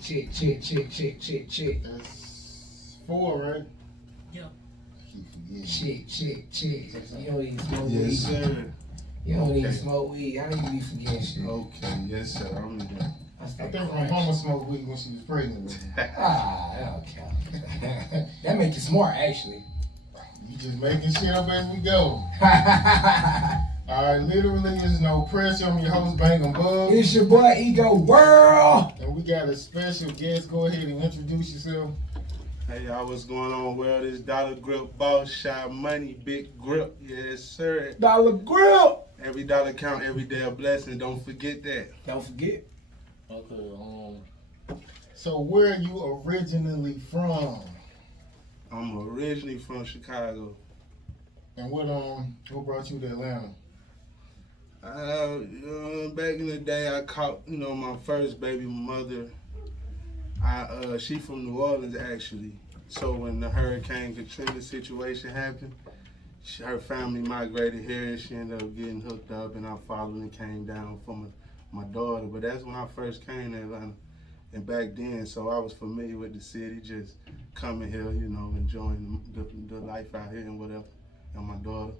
Check. That's 4, right? Yep. Check. You don't even smoke weed. Yes, sir. You don't even smoke weed. How you be forgetting shit? Okay, yes, sir. I'm in there. I think my mama smoked weed when she was pregnant with me. That don't count. That make you smart, actually. You just making shit up as we go. Alright, literally there's no pressure on your host banging bug. It's your boy Ego World. And we got a special guest. Go ahead and introduce yourself. Hey y'all, what's going on? Well, this Dollar Grip Boss Shot Money Big Grip. Yes, sir. Dollar Grip. Every dollar count, every day a blessing. Don't forget that. Don't forget. Okay, So where are you originally from? I'm originally from Chicago. And what brought you to Atlanta? Back in the day, I caught, my first baby mother. She from New Orleans, actually. So when the Hurricane Katrina situation happened, her family migrated here, and she ended up getting hooked up, and I followed and came down for my daughter. But that's when I first came to Atlanta. And back then, so I was familiar with the city, just coming here, enjoying the life out here and whatever, and my daughter.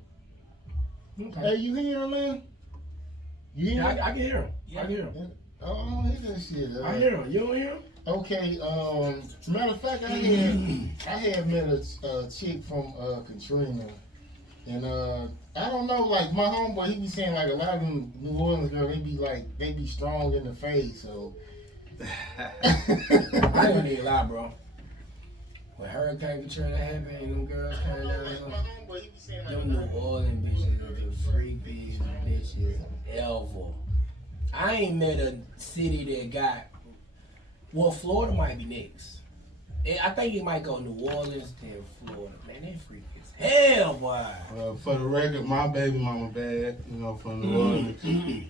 Okay. Hey, you hear him, man? You hear him? I can hear him. I can hear him. Oh, I don't hear that shit. I hear him. You don't hear him? Okay, matter of fact, I had met a chick from Katrina, and I don't know, like my homeboy, he be saying like a lot of them New Orleans girls, they be strong in the face, so. I ain't even lie, bro. When Hurricane Katrina happened and them girls came down, them New Orleans bitches are the freakiest bitches ever. I ain't met a city that got. Well, Florida might be next. I think it might go New Orleans, then Florida. Man, they freaky as hell, boy. For the record, my baby mama bad, from New Orleans.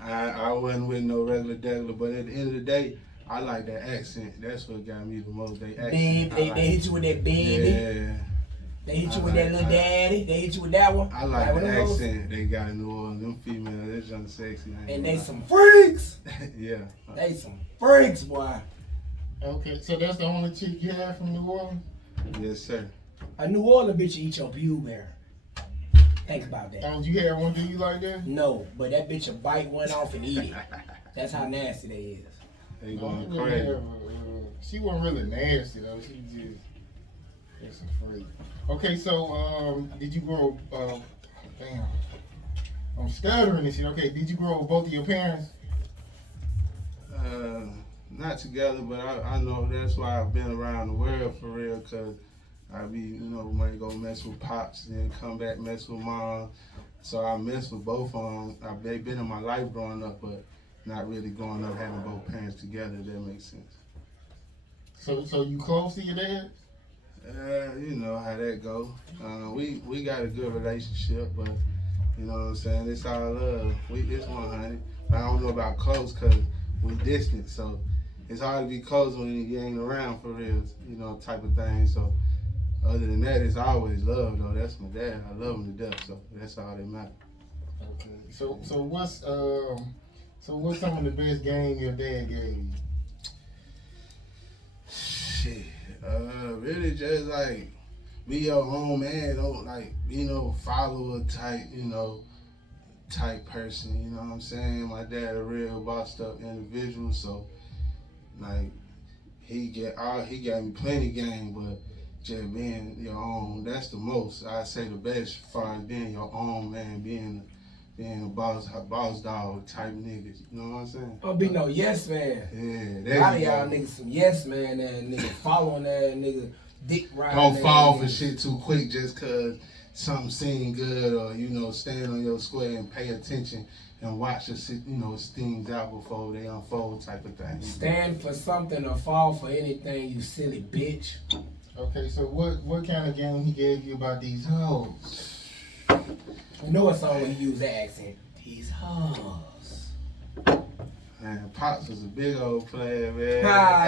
I wasn't with no regular, but at the end of the day, I like that accent. That's what got me the most. They accent. Babe, they hit you with that baby. Yeah. They hit you with that little daddy. They hit you with that one. I like the accent they got in New Orleans. Them females, they're just sexy. And they some freaks. Yeah. They some freaks, boy. Okay, so that's the only chick you have from New Orleans? Yes, sir. A New Orleans bitch eat your pube hair. Think about that. Oh, you had one do you like that? No, but that bitch will bite one off and eat it. That's how nasty they is. They going crazy. She wasn't really nasty though. She just a freak. Okay, so did you grow? Damn, I'm stuttering and shit. Okay, did you grow up with both of your parents? Not together, but I know that's why I've been around the world for real. Cause I be, might go mess with pops and then come back mess with mom. So I mess with both of them. They've been in my life growing up, but not really growing up having both parents together. If that makes sense. So you close to your dad? You know how that go. We got a good relationship, but you know what I'm saying. It's all love. It's 100. But I don't know about close because we distant. So it's hard to be close when you ain't around for real. Type of thing. So other than that, it's always love though. That's my dad. I love him to death. So that's all that matters. Okay. So what's some of the best game your dad gave you? Shit. Really just like be your own man. Don't like be no follower type, type person. You know what I'm saying? My dad a real bossed up individual, so like he got me plenty game, but just being your own, that's the most. I say the best as far as being your own man, being a boss dog type niggas. You know what I'm saying? Don't be no yes man. Yeah, a lot of y'all niggas some yes man and niggas following that nigga dick riding. Don't fall for shit too quick just cause something seem good or stand on your square and pay attention and watch the shit, things out before they unfold type of thing. Stand for something or fall for anything, you silly bitch. Okay, so what kind of game he gave you about these hoes? You know what song when he use that accent? These hoes. Man, Pops was a big old player, man.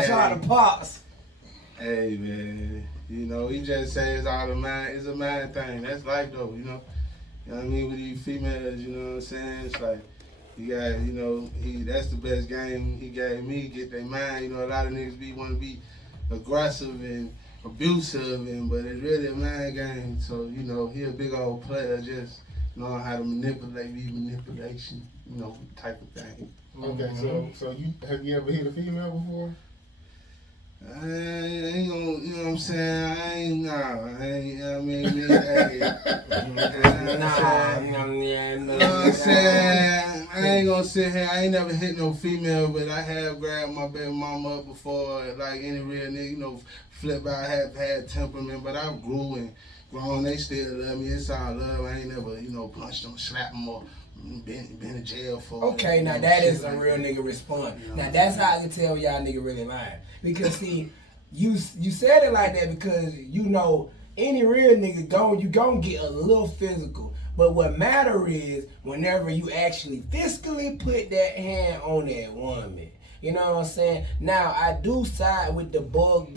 Shout out to Pops. Hey, man. He just says all it's a mind thing. That's life, though, You know what I mean? With these females, you know what I'm saying? It's like, He got, you know, that's the best game he gave me. Get their mind. You know, a lot of niggas want to be aggressive and abusive, but it's really a mind game. So, you know, he a big old player, just knowing how to manipulate, be manipulation, you know, type of thing. Okay, so have you ever hit a female before? I ain't gonna, you know what I'm saying? I ain't, you know what I mean? Hey, you know what I'm saying? I ain't gonna sit here, I ain't never hit no female, but I have grabbed my baby mama up before, like any real nigga, you know, flip out, have had temperament, but I grew and grown, they still love me, it's all love. I ain't never, you know, punched them, slapped them, or been in jail for okay, it. now that is a real nigga response. You know, now that's how I can tell y'all nigga really lying. Because see, you said it like that because you know any real nigga you gon' get a little physical. But what matter is whenever you actually physically put that hand on that woman. You know what I'm saying? Now I do side with the bug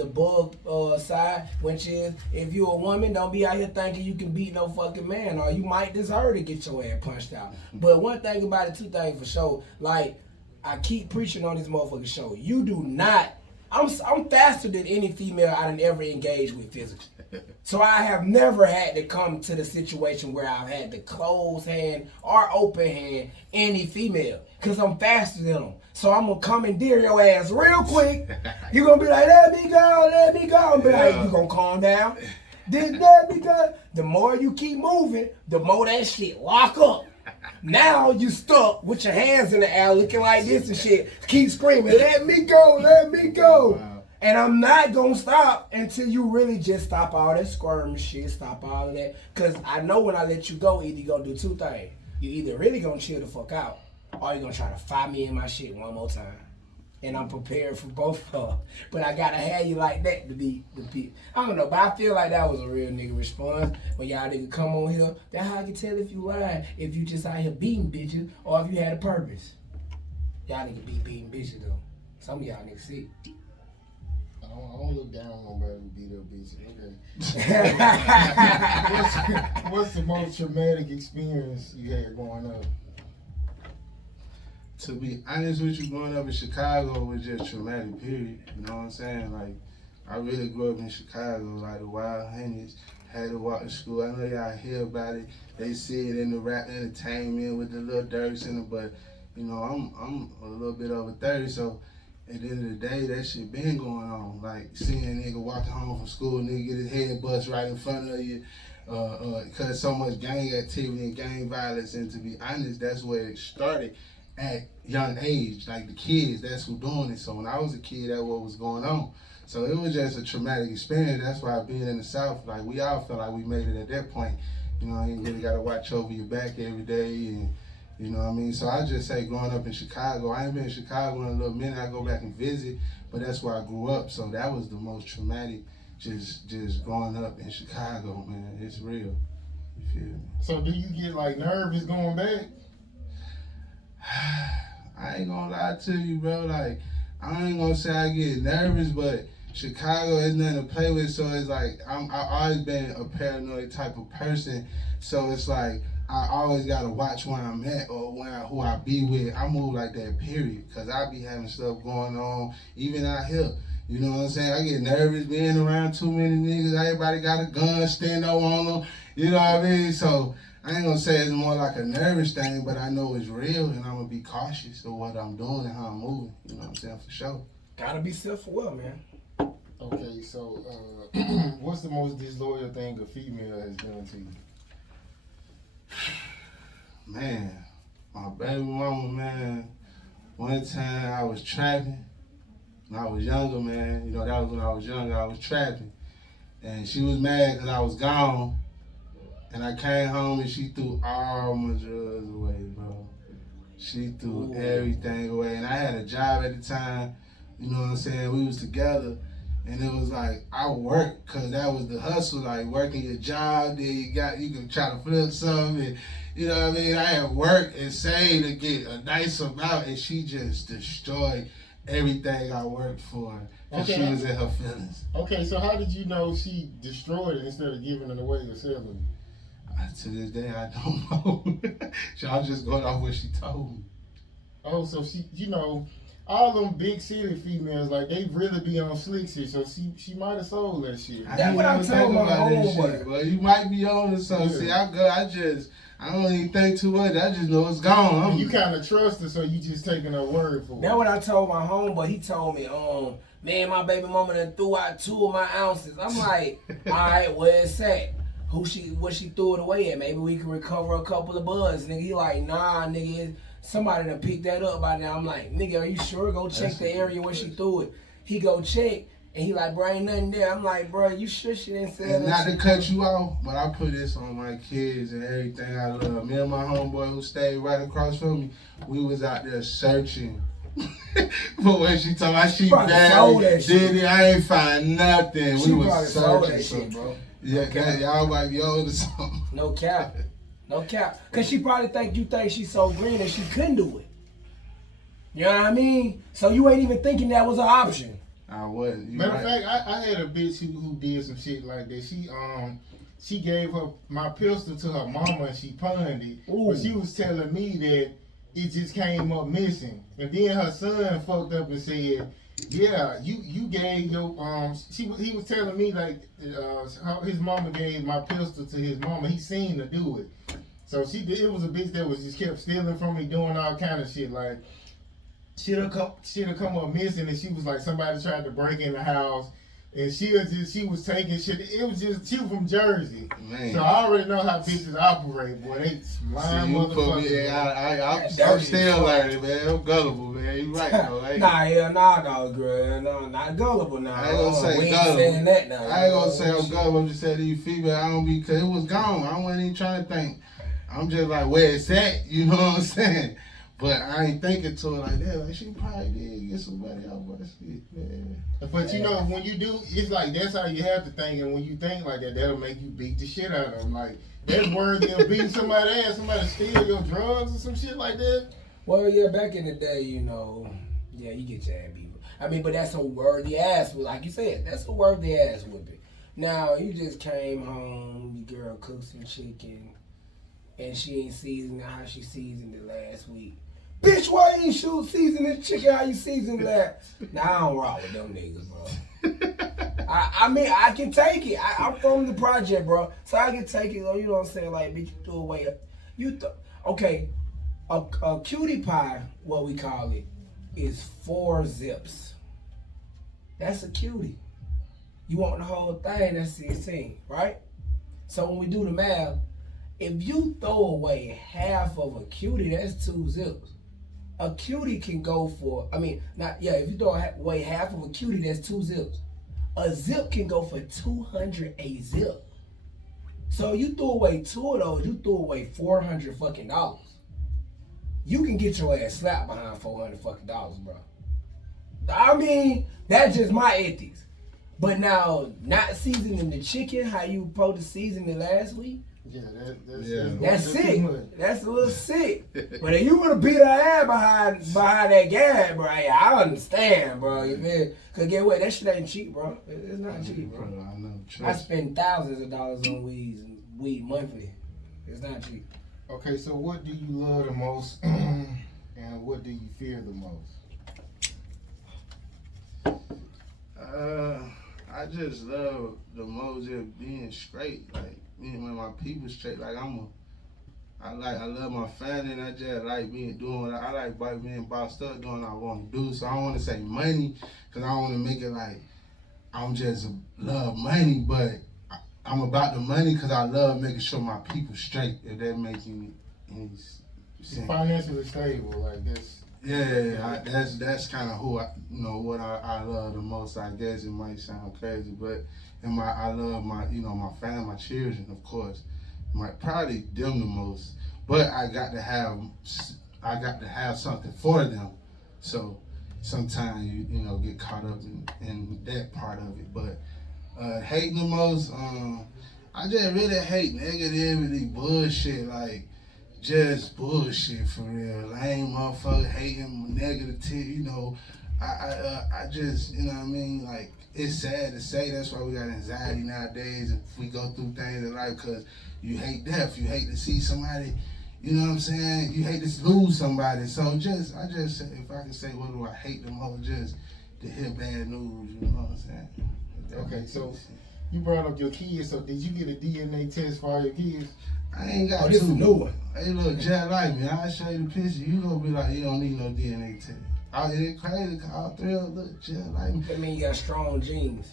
side, which is if you a woman, don't be out here thinking you can beat no fucking man, or you might deserve to get your ass punched out. But one thing about it, two things for sure. Like I keep preaching on this motherfucking show. You do not. I'm faster than any female I done ever engaged with physically. So I have never had to come to the situation where I've had to close hand or open hand any female. Because I'm faster than them. So I'm going to commandeer your ass real quick. You're going to be like, let me go, let me go. And be like, you going to calm down? Let me go. The more you keep moving, the more that shit lock up. Now you stuck with your hands in the air looking like this and shit. Keep screaming, let me go, let me go. Wow. And I'm not going to stop until you really just stop all that squirm shit, stop all of that. Because I know when I let you go, either you're going to do two things. You either really going to chill the fuck out, or you're going to try to fight me in my shit one more time. And I'm prepared for both of them. But I got to have you like that to be I don't know, but I feel like that was a real nigga response. When y'all nigga come on here, that's how I can tell if you lying, if you just out here beating bitches, or if you had a purpose. Y'all nigga be beating bitches though. Some of y'all niggas sick. I don't look down on nobody who beat up bitches. Okay. What's the most traumatic experience you had growing up? To be honest with you, growing up in Chicago was just traumatic, period. You know what I'm saying? Like, I really grew up in Chicago, like the Wild Honeys, had to walk to school. I know y'all hear about it. They see it in the rap entertainment with the little Durks in it, but, you know, I'm a little bit over 30, so at the end of the day, that shit been going on. Like, seeing a nigga walking home from school, nigga get his head bust right in front of you, because so much gang activity and gang violence, and to be honest, that's where it started. At young age, like the kids, that's who doing it. So when I was a kid, that's what was going on. So it was just a traumatic experience. That's why being in the South, like we all felt like we made it at that point. You know, you really gotta watch over your back every day, and you know what I mean. So I just say, growing up in Chicago, I ain't been in Chicago in a little minute. I go back and visit, but that's where I grew up. So that was the most traumatic, just growing up in Chicago, man. It's real. You feel me? So do you get like nervous going back? I ain't gonna lie to you, bro. Like, I ain't gonna say I get nervous, but Chicago is nothing to play with. So it's like I've always been a paranoid type of person. So it's like I always gotta watch where I'm at or who I be with. I move like that, period. Cause I be having stuff going on, even out here. You know what I'm saying? I get nervous being around too many niggas. Everybody got a gun, stand up on them. You know what I mean? So I ain't gonna say it's more like a nervous thing, but I know it's real, and I'm gonna be cautious of what I'm doing and how I'm moving. You know what I'm saying? For sure. Gotta be self-aware, man. Okay, so what's the most disloyal thing a female has done to you? Man, my baby mama, man. One time I was trapping. When I was younger, man. You know, that was when I was younger. I was trapping, and she was mad because I was gone. And I came home and she threw all my drugs away, bro. She threw everything away. And I had a job at the time, you know what I'm saying? We was together. And it was like, I worked, because that was the hustle, like working your job, then you can try to flip something. And, you know what I mean? I had worked and saved to get a nice amount, and she just destroyed everything I worked for. Because she was in her feelings. Okay, so how did you know she destroyed it instead of giving it away or selling it? To this day, I don't know. I was just going off what she told me. Oh, so she, all them big city females, like they really be on slick shit. So she might have sold that shit. That's what I told my homeboy. Well, you might be on to something. Yeah. See, I'm good. I don't even think too much. I just know it's gone. And you kind of trust her, so you just taking her word for it. That's what I told my homeboy. He told me, man, my baby mama done threw out 2 of my ounces. I'm like, all right, where it's at? What she threw it away at? Maybe we can recover a couple of buds. Nigga, he like, nah, nigga, somebody done picked that up by now. I'm like, nigga, are you sure? Go check the area where she threw it. He go check, and he like, bro, ain't nothing there. I'm like, bro, you sure she didn't sell And that not shit? to cut you off, but I put this on my kids and everything I love. Me and my homeboy who stayed right across from me, we was out there searching. But when she told me she Probably bad, sold that shit. did it, I ain't find nothing. She We probably was sold searching. that shit, bro. Yeah, Okay. y'all might be old or something. No cap. No cap. Because she probably think she's so green and she couldn't do it. You know what I mean? So you ain't even thinking that was an option. I wasn't. You Matter right. of fact, I had a bitch who did some shit like that. She gave her my pistol to her mama and she pawned it. Ooh. But she was telling me that it just came up missing. And then her son fucked up and said, yeah, you gave your he was telling me like how his mama gave my pistol to his mama. He seen her do it. So it was a bitch that was just kept stealing from me, doing all kind of shit. Like she'd come up missing, and she was like somebody tried to break in the house, and she was taking shit. It was just she was from Jersey, Man. so I already know how bitches operate. Boy, they lying See, you put motherfuckers. me, I'm Dirty still fuck. learning, man. I'm gullible, man. You right, though. Nah, hell nah, dog, girl. No, not gullible now. I ain't gonna say we ain't gullible. saying that now. I ain't gonna say I'm gullible. I'm just saying to you female, I don't be, cause it was gone. I wasn't even trying to think. I'm just like where it's at, you know what I'm saying? But I ain't thinking to it like that. Like she probably did get somebody out, but shit, man. But when you do, it's like that's how you have to think, and when you think like that, that'll make you beat the shit out of them. Like that's worthy of beating somebody ass, somebody steal your drugs or some shit like that. Well, yeah, back in the day, yeah, you get your ass beat. I mean, but that's a worthy ass, like you said, that's a worthy ass whipping. Now, you just came home, your girl cooked some chicken, and she ain't seasoned it how she seasoned it last week. Bitch, why you ain't season this chicken how you seasoned that? Nah, I don't rock with them niggas, bro. I mean, I can take it. I'm from the project, bro, so I can take it. You know what I'm saying? Like, bitch, you threw away. Okay, a cutie pie, what we call it, is 4 zips. That's a cutie. You want the whole thing, that's 16, right? So when we do the math, if you throw away half of a cutie, that's 2 zips. A cutie can go for, if you throw away half of a cutie, that's 2 zips. A zip can go for 200 a zip. So you threw away 2 of those, you threw away $400 fucking dollars. You can get your ass slapped behind $400 fucking dollars, bro. I mean, that's just my ethics. But now, not seasoning the chicken how you supposed to season it last week, Yeah, that's too sick. much. That's a little sick. But if you would have beat her ass behind that gas, bro, yeah, I understand, bro. You feel? Cause get what? That shit ain't cheap, bro. It's not cheap, bro. I know. I spend thousands of dollars on weed monthly. It's not cheap. Okay, so what do you love the most, and what do you fear the most? I just love the most just being straight, like being with my people straight. Like I love my family, and I just like doing what I like, being bossed up, doing what I want to do. So I don't want to say money, cause I don't want to make it like I'm just love money, but I'm about the money because I love making sure my people straight. If that makes any sense. Financially stable, like this. Yeah, that's kind of who what I love the most. I guess it might sound crazy, but I love my my family, my children, of course. Probably them the most. But I got to have something for them. So sometimes you get caught up in that part of it. But hating the most, I just really hate negativity, bullshit, like. Just bullshit for real. Lame motherfucker hating negative, I just, what I mean? Like, it's sad to say. That's why we got anxiety nowadays. If we go through things in life, because you hate death. You hate to see somebody, you know what I'm saying? You hate to lose somebody. So I just say, if I can say, what do I hate the most? Just to hear bad news, you know what I'm saying? Okay, so you brought up your kids. So did you get a DNA test for all your kids? I ain't got this to. is a new one. They look just like me. I'll show you the picture. You gonna be like, you don't need no DNA test. It's crazy. All three of them look just like me. That mean you got strong genes.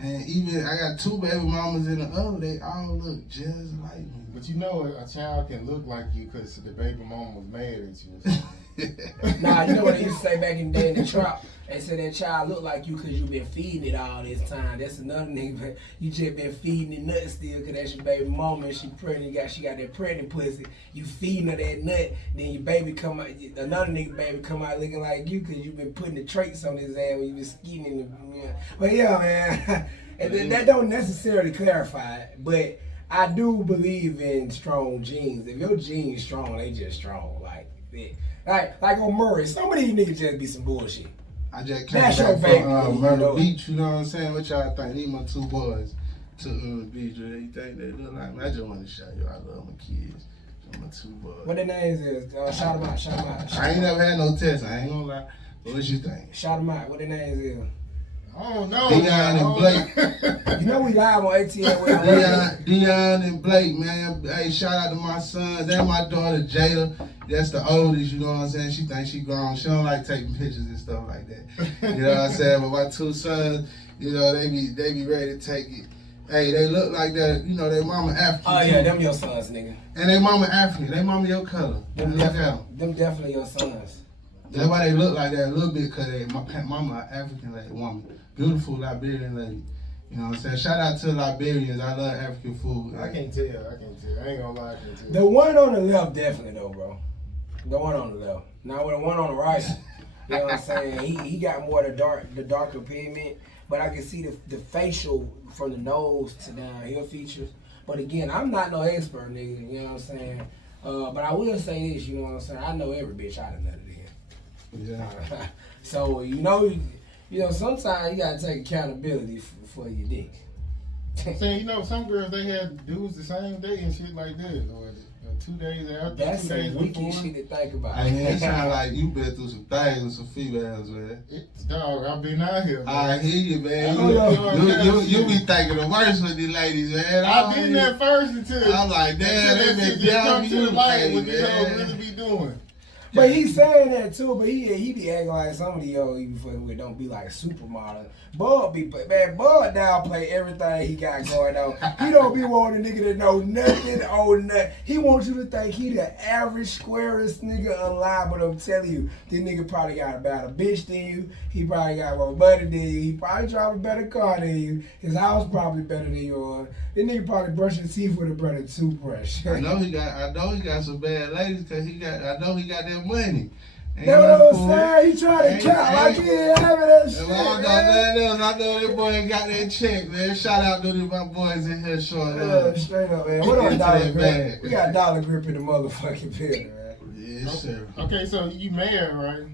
And even I got 2 baby mamas in the other. They all look just like me. But you know a child can look like you because the baby mama was mad at you. Or something. Nah, you know what they used to say back in the day in the trap? They said that child look like you because you been feeding it all this time. That's another nigga, but you just been feeding it nuts still because that's your baby mama and she pregnant. She got that pregnant pussy. You feeding her that nut, then your baby come out, another nigga baby come out looking like you because you been putting the traits on his ass when you been skinning him. Yeah. But yeah, man, and that don't necessarily clarify it, but I do believe in strong genes. If your genes strong, they just strong. Like on Murray, some of these niggas just be some bullshit. I just came That's back your baby, from you Myrtle know. Beach, you know what I'm saying? What y'all think? These my 2 boys took me to the beach. You think they look like me? I just want to show you I love my kids. My 2 boys. What their names is? Shout them out. I ain't never had no test. I ain't gonna lie. But what you think? Shout them out. What their names is? I don't know. Dion and Blake. You know we live on ATL with Dion and Blake, man. Hey, shout out to my sons and my daughter Jada. That's the oldest, you know what I'm saying? She thinks she grown. She don't like taking pictures and stuff like that. You know what I'm saying? But my 2 sons, you know, they be ready to take it. Hey, they look like that, you know, their mama African. Oh yeah, them your sons, nigga. And their mama African. Their mama your color. Them Look at them. definitely your sons. That's why they look like that a little bit, because my mama African lady woman. Beautiful Liberian lady. You know what I'm saying? Shout out to Liberians. I love African food. I can't tell. I ain't gonna lie, I can't tell. The one on the left definitely though, bro. The one on the left. Now with the one on the right, you know what I'm saying? He got more of the darker pigment, but I can see the facial from the nose to down here features. But again, I'm not no expert, nigga. You know what I'm saying? But I will say this, you know what I'm saying? I know every bitch I done nutted in. Yeah. So you know, sometimes you gotta take accountability for your dick. I'm saying, you know, some girls they had dudes the same day and shit like that, or 2 days after. That's 2 some days wicked before. shit to think about. I mean, it sounds like you been through some things with some females, man. Dog, I've been out here, man. I hear you, man. know. You be thinking the worst with these ladies, man. I've been there first until I'm like, damn, until they that been shit just come down to the you, light what these hoes man. really be doing. But he's saying that too, but he be acting like some of the yo he be fucking with don't be like supermodel. Bud downplay everything he got going on. He don't be wanting a nigga that know nothing on nothing. He wants you to think he the average squarest nigga alive, but I'm telling you, this nigga probably got a better bitch than you. He probably got more money than you. He probably drive a better car than you. His house probably better than yours. This nigga probably brush his teeth with a better toothbrush. I know he got some bad ladies, because I know he got that money. Ain't That's nothing what I'm for saying. He trying to count like he ain't having that shit. If I don't know nothing else, I know that boy ain't got that check, man. Shout out to my boys in here showing up. Straight up, man. What on Dollar Grip? We got Dollar Grip in the motherfucking building, man. Yes, sir. Okay, so you married, right?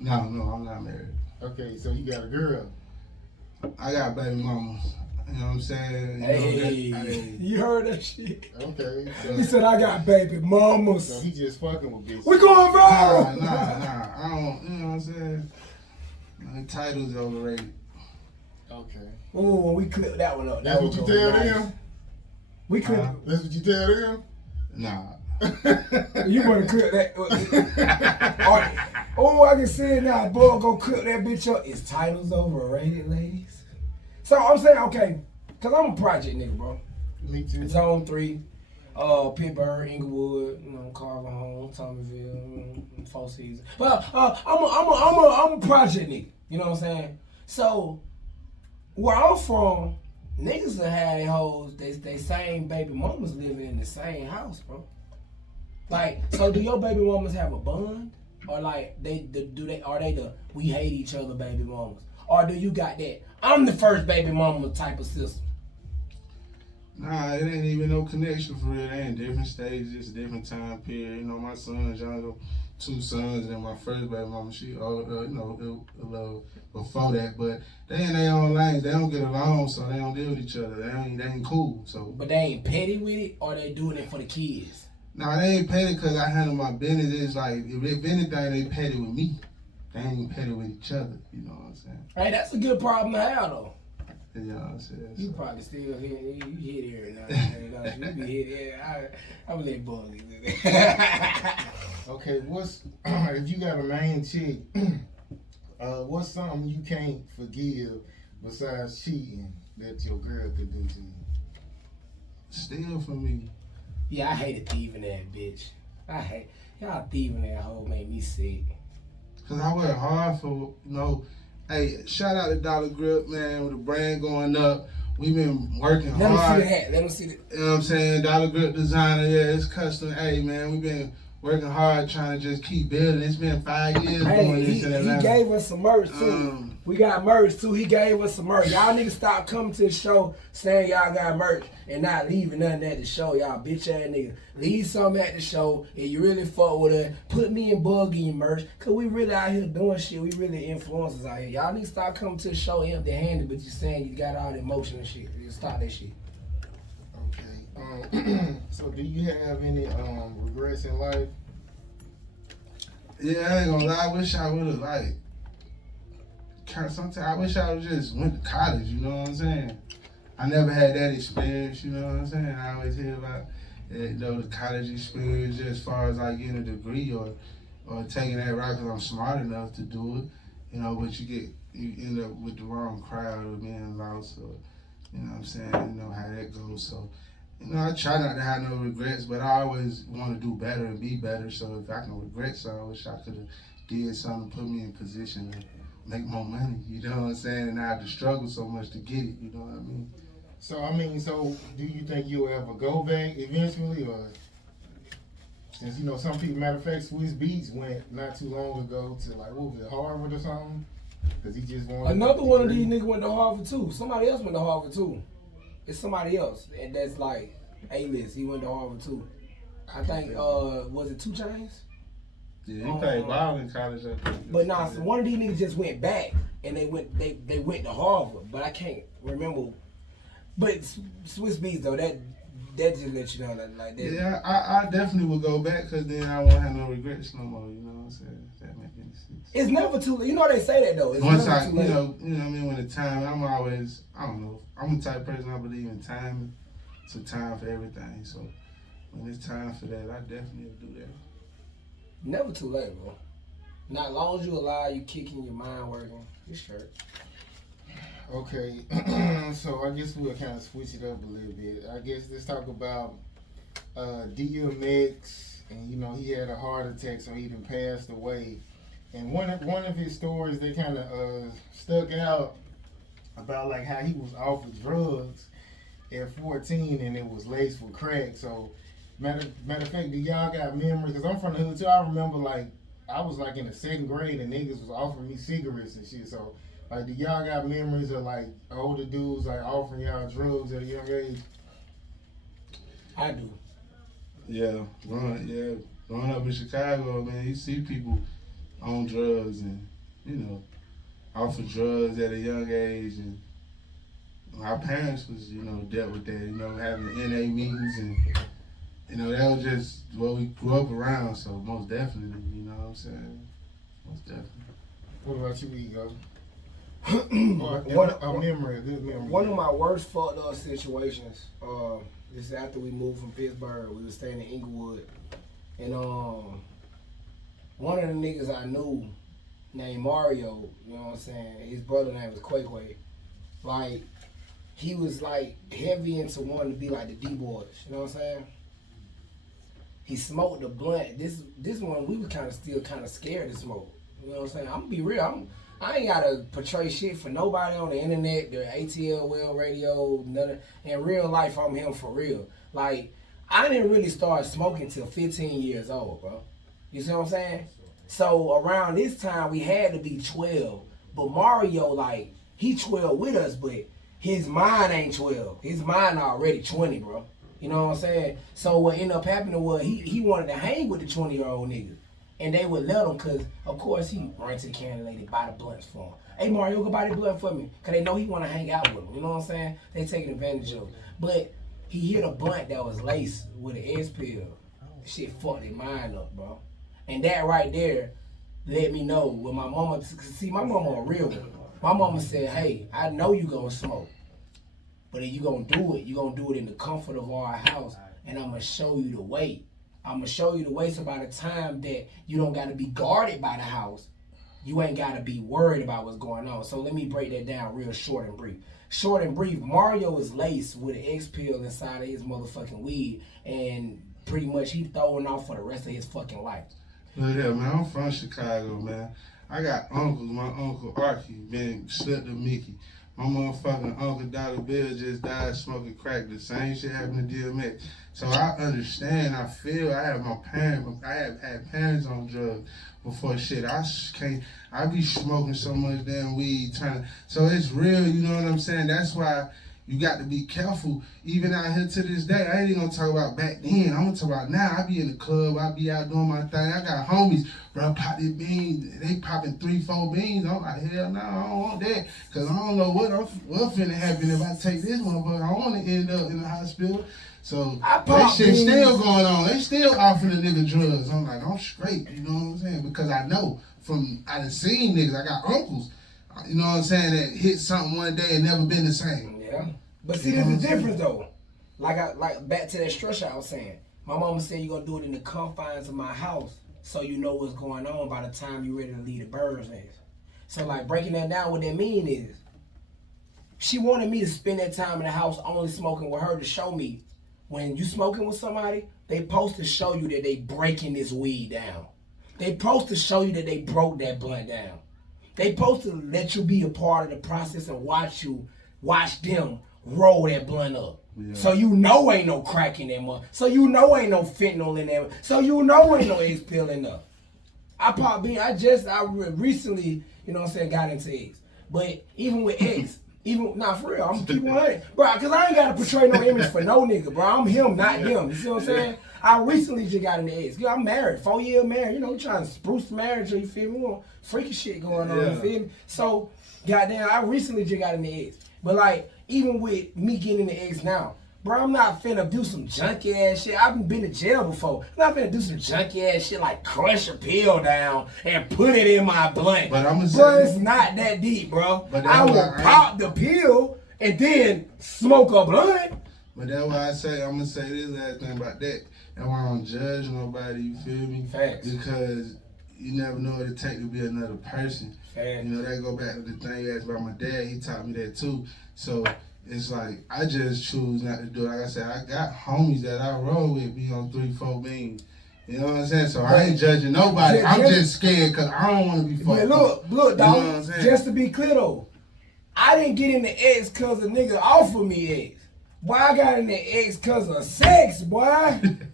No, I'm not married. Okay, so you got a girl. I got baby mamas. You know what I'm saying? Hey, you heard that shit? Okay, He so, said, I got baby so mamas. he just fucking with bitches. We going viral. Nah. I don't, you know what I'm saying? My title's overrated. Okay. Ooh, we clipped that one up. That's what you tell them? We clipped. That's what you tell them? Nah. You better clip that. Oh, I can see it now. Boy, go clip that bitch up. Is titles overrated, ladies? So I'm saying, okay, because I'm a project nigga, bro. Me too. Zone 3, Pittsburgh, Inglewood, Carver Home, Thomasville, Four Seasons. But I'm a project nigga. You know what I'm saying? So where I'm from, niggas that had their hoes, they same baby mamas living in the same house, bro. Like, so do your baby mamas have a bond, or like are they the we hate each other baby mamas, or do you got that I'm the first baby mama type of system? Nah, it ain't even no connection for real. They in different stages, different time period. You know, my son's younger, 2 sons, and then my first baby mama, she, a little before that. But they in their own lanes. They don't get along, so they don't deal with each other. They ain't cool. So. But they ain't petty with it, or they doing it for the kids? Nah, they ain't petty because I handle my business. It's like, if anything, they petty with me. They ain't petty with each other. You know what I'm saying? Hey, that's a good problem to have, though. You know what I'm saying? You probably still hit here now. You be hit here. I'm a little bully. Okay, what's if you got a main chick? What's something you can't forgive besides cheating that your girl could do to you? Steal from me. Yeah, I hated thieving that bitch. Y'all thieving that hoe made me sick. Cause I work hard for, hey, shout out to Dollar Grip, man, with the brand going up. We've been working hard. Let them see the hat. Let them see the. You know what I'm saying? Dollar Grip designer, yeah, it's custom. Hey, man, we've been working hard trying to just keep building. It's been 5 years doing this in Atlanta. He gave us some merch too. We got merch too. He gave us some merch. Y'all niggas stop coming to the show saying y'all got merch and not leaving nothing at the show. Y'all bitch ass niggas. Leave something at the show and you really fuck with us. Put me and Bug in your merch. Cause we really out here doing shit. We really influencers out here. Y'all niggas stop coming to the show empty handed, but you saying you got all the emotion and shit. Just stop that shit. Okay. So do you have any regrets in life? Yeah, I ain't gonna lie. I wish I would have, sometimes I wish I would just went to college, you know what I'm saying? I never had that experience, you know what I'm saying? I always hear about, the college experience as far as like getting a degree or taking that route because I'm smart enough to do it, but you end up with the wrong crowd or being lost or, you know what I'm saying? You know how that goes, so. I try not to have no regrets, but I always want to do better and be better. So if I can regret something, I wish I could have did something to put me in position to make more money. You know what I'm saying? And I have to struggle so much to get it. You know what I mean? So do you think you'll ever go back eventually, or since some people? Matter of fact, Swiss Beats went not too long ago to what was it, Harvard or something? Because he just wanted another one of these niggas went to Harvard too. Somebody else went to Harvard too. It's somebody else, and that's like A-list. He went to Harvard too. I think, was it 2 Chainz? Yeah, he played ball in college. But nah, so one of these niggas just went back, and they went to Harvard. But I can't remember. But Swiss Beats though, that just let you know that like that. Yeah, I definitely would go back because then I won't have no regrets no more. You know what I'm saying? If that makes any sense. It's never too late. They say that though. It's Once never too late. you know what I mean. When the time, I don't know. I'm the type of person I believe in time. It's a time for everything. So when it's time for that, I definitely will do that. Never too late, bro. Not as long as you alive, you kicking, your mind working. You're straight. Okay, so I guess we'll kind of switch it up a little bit. I guess let's talk about DMX, and he had a heart attack, so he done passed away. And one of his stories that kind of stuck out about like how he was offered drugs at 14 and it was laced with crack. So matter of fact, do y'all got memories? Because I'm from the hood too. I remember I was in the 2nd grade and niggas was offering me cigarettes and shit. So do y'all got memories of older dudes offering y'all drugs at a young age? I do. Yeah, growing up in Chicago, man, you see people on drugs and offer drugs at a young age, and our parents was dealt with that, having NA meetings, and that was just what we grew up around. So most definitely, you know what I'm saying, most definitely. What about you, Ego? A good memory. One of my worst fucked up situations. This is after we moved from Pittsburgh. We were staying in Inglewood, and one of the niggas I knew named Mario. You know what I'm saying? His brother name was Quay Quay. He was heavy into wanting to be like the D-boys. You know what I'm saying? He smoked a blunt. This one we were still scared to smoke. You know what I'm saying? I'm gonna be real. I ain't gotta portray shit for nobody on the internet, the ATL well radio, none. In real life, I'm him for real. I didn't really start smoking till 15 years old, bro. You see what I'm saying? So around this time, we had to be 12. But Mario, he 12 with us, but his mind ain't 12. His mind already 20, bro. You know what I'm saying? So what ended up happening was he wanted to hang with the 20-year-old nigga. And they would let him because, of course, he ran to the candy lady, buy the blunts for him. Hey, Mario, go buy the blunt for me. Because they know he want to hang out with him. You know what I'm saying? They taking advantage of him. But he hit a blunt that was laced with an S pill. shit fucked their mind up, bro. And that right there let me know when my mama, see, my mama a real one. My mama said, hey, I know you gonna smoke, but if you gonna do it in the comfort of our house, and I'm gonna show you the way. I'm gonna show you the way, so by the time that you don't gotta be guarded by the house, you ain't gotta be worried about what's going on. So let me break that down real short and brief. Short and brief, Mario is laced with an X pill inside of his motherfucking weed, and pretty much he throwing off for the rest of his fucking life. Look here, man. I'm from Chicago, man. I got uncles. My uncle Archie been slipped to Mickey. My motherfucking Uncle Dollar Bill just died smoking crack. The same shit happened to DMX. So I understand. I feel. I have my parents. I have had parents on drugs before shit. I be smoking so much damn weed. So it's real. You know what I'm saying? That's why you got to be careful. Even out here to this day, I ain't even gonna talk about back then. I'm gonna talk about now. I be in the club. I be out doing my thing. I got homies, bro, pop these beans. They popping 3-4 beans. I'm like, hell no, I don't want that. Cause I don't know what finna happen if I take this motherfucker. I don't wanna end up in the hospital. So that shit still going on. They still offering the nigga drugs. I'm like, I'm straight. You know what I'm saying? Because I know I done seen niggas. I got uncles. You know what I'm saying? That hit something one day and never been the same. Yeah. But see, there's a difference though. Like back to that structure I was saying. My mama said you're gonna do it in the confines of my house, so you know what's going on by the time you're ready to leave the bird's nest. So like breaking that down, what that mean is, she wanted me to spend that time in the house only smoking with her to show me when you smoking with somebody, they supposed to show you that they breaking this weed down. They supposed to show you that they broke that blunt down. They supposed to let you be a part of the process and watch them roll that blunt up. Yeah. So you know ain't no crack in that mother. So you know ain't no fentanyl in there. So you know ain't no X pill in there. I recently, you know what I'm saying, got into X. But even with X, for real, I'm gonna keep 100. Bro, cause I ain't gotta portray no image for no nigga, bro. I'm him, not them. You see what I'm saying? I recently just got into X. I'm married, 4 year married, you know, trying to spruce the marriage, you feel me? Want freaky shit going on, you feel me? So, goddamn, I recently just got into X. But like, even with me getting into X now, bro, I'm not finna do some junky ass shit. I've been to jail before. I'm not finna do some junky ass shit like crush a pill down and put it in my blunt. But I'm gonna say, bro, it's not that deep, bro. I will pop the pill and then smoke a blunt. But that's why I say, I'm gonna say this last thing about that. That's why I don't judge nobody, you feel me? Facts. Because you never know what it takes to be another person. Facts. You know, that go back to the thing you asked about my dad. He taught me that too. So it's like, I just choose not to do it. Like I said, I got homies that I roll with be on 3-4 beans. You know what I'm saying? So I ain't judging nobody. I'm just scared because I don't want to be fucked up. Look, dog, you know just to be clear though, I didn't get into X because a nigga offered me X. Boy, I got into X because of sex, boy.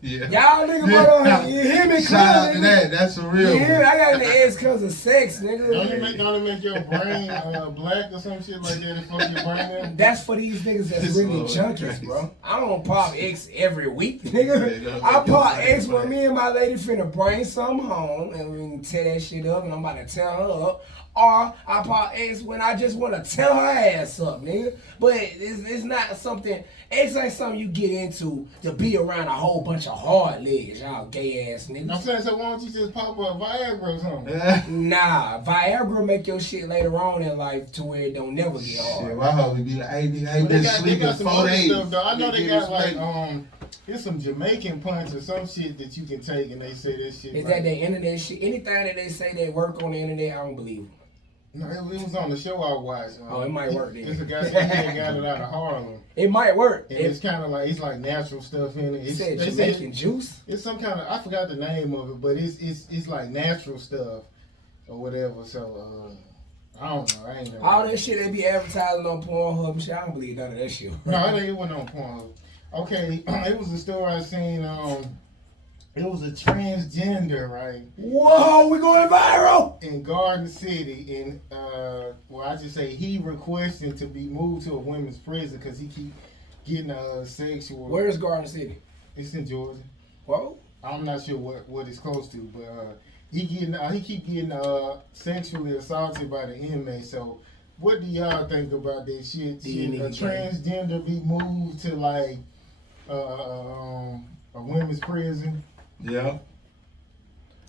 Yeah. Y'all nigga, you hear me? Shout out to that. That's a real one. I got into X because of sex, nigga. Don't it make your brain black or some shit like that? Fuck your brain up? That's for these niggas that's really junkies, bro. I don't pop X every week, nigga. I pop X when me and my lady finna bring something home and we can tear that shit up and I'm about to tear her up. Or I pop X when I just want to tear her ass up, nigga. But it's not something, X ain't something you get into to be around a whole bunch of hard legs, y'all gay ass niggas. I'm saying, so why don't you just pop a Viagra or something? Nah, Viagra make your shit later on in life to where it don't never get hard. Shit, my homie be like, hey, been sleeping 4 days. Stuff, though. I know they got like, there's some Jamaican punch or some shit that you can take and they say that shit. Is that the internet shit? Anything that they say they work on the internet, I don't believe them. No, it was on the show I watched. Oh, it might work then. It's a guy that got it out of Harlem. It might work. And it's kind of like, it's like natural stuff in it. It's Jamaican juice? It's some kind of, I forgot the name of it, but it's like natural stuff or whatever. So, I don't know. I ain't never. All that shit they be advertising on Pornhub and shit, I don't believe none of that shit. No, it wasn't on Pornhub. Okay, it was a story I seen, it was a transgender, right? Whoa, we going viral! In Garden City, and I just say he requested to be moved to a women's prison because he keep getting sexual. Where is Garden City? It's in Georgia. Whoa. I'm not sure what it's close to, but he keep getting sexually assaulted by the inmates. So, what do y'all think about that shit? Should a transgender be moved to like a women's prison? Yeah.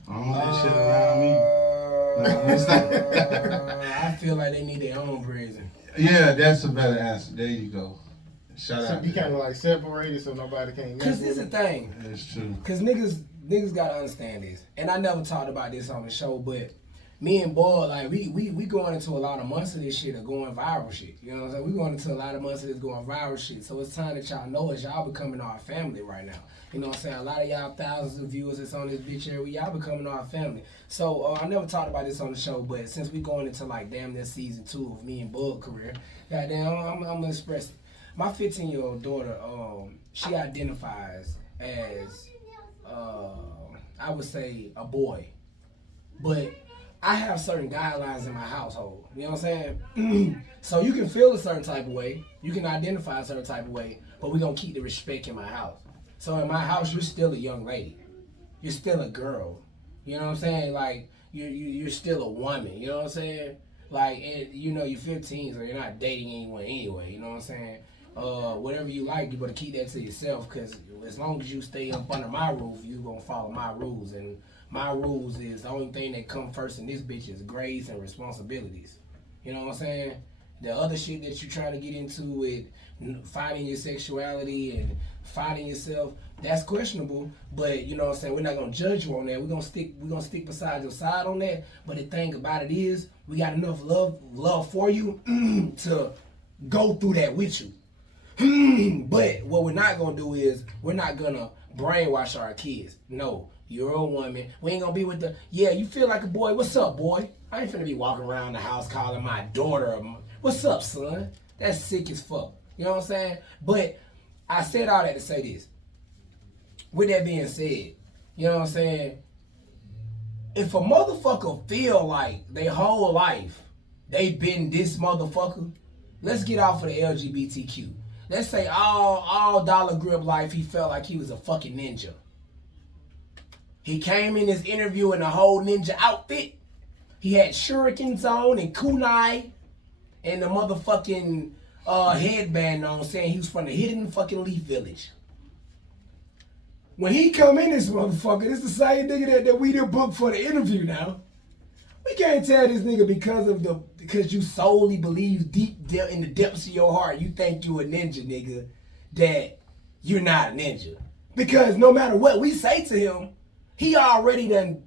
I don't want that shit around me. I feel like they need their own prison. Yeah, that's a better answer. There you go. Shout So out. be kind of like separated so nobody can't mess Cause with this is the them. thing. That's true. Cause niggas gotta understand this. And I never talked about this on the show, but me and Boy, like we going into a lot of months of this shit of going viral shit. You know what I'm saying? We going into a lot of months of this going viral shit. So it's time that y'all know us. Y'all becoming our family right now. You know what I'm saying? A lot of y'all thousands of viewers that's on this bitch area, y'all becoming our family. So I never talked about this on the show, but since we going into like damn near season 2 of me and Bug career, goddamn, I'm gonna express it. My 15-year-old daughter, she identifies as I would say a boy, but I have certain guidelines in my household. You know what I'm saying? So you can feel a certain type of way, you can identify a certain type of way, but we're gonna keep the respect in my house. So in my house, you're still a young lady, you're still a girl. You know what I'm saying? Like you're still a woman. You know what I'm saying? Like, and, you know, you're 15, so you're not dating anyone anyway. You know what I'm saying? Whatever you like, you better keep that to yourself, because as long as you stay up under my roof, you gonna follow my rules. And my rules is the only thing that come first in this bitch is grades and responsibilities. You know what I'm saying? The other shit that you're trying to get into with finding your sexuality and finding yourself, that's questionable. But you know what I'm saying? We're not gonna judge you on that. We're gonna stick beside your side on that. But the thing about it is, we got enough love for you to go through that with you. But what we're not gonna do is we're not gonna brainwash our kids. No, you're a woman. We ain't gonna be with the, yeah, you feel like a boy. What's up, boy? I ain't finna be walking around the house calling my daughter, what's up, son? That's sick as fuck. You know what I'm saying? But I said all that to say this. With that being said, you know what I'm saying? If a motherfucker feel like their whole life they been this motherfucker, let's get off of the LGBTQ. Let's say all Dollar Grip life he felt like he was a fucking ninja. He came in this interview in a whole ninja outfit. He had shurikens on and kunai and the motherfucking headband on, saying he was from the hidden fucking leaf village. When he come in this motherfucker, this the same nigga that we done booked for the interview now. We can't tell this nigga because you solely believe deep in the depths of your heart, you think you a ninja, nigga, that you're not a ninja. Because no matter what we say to him, he already done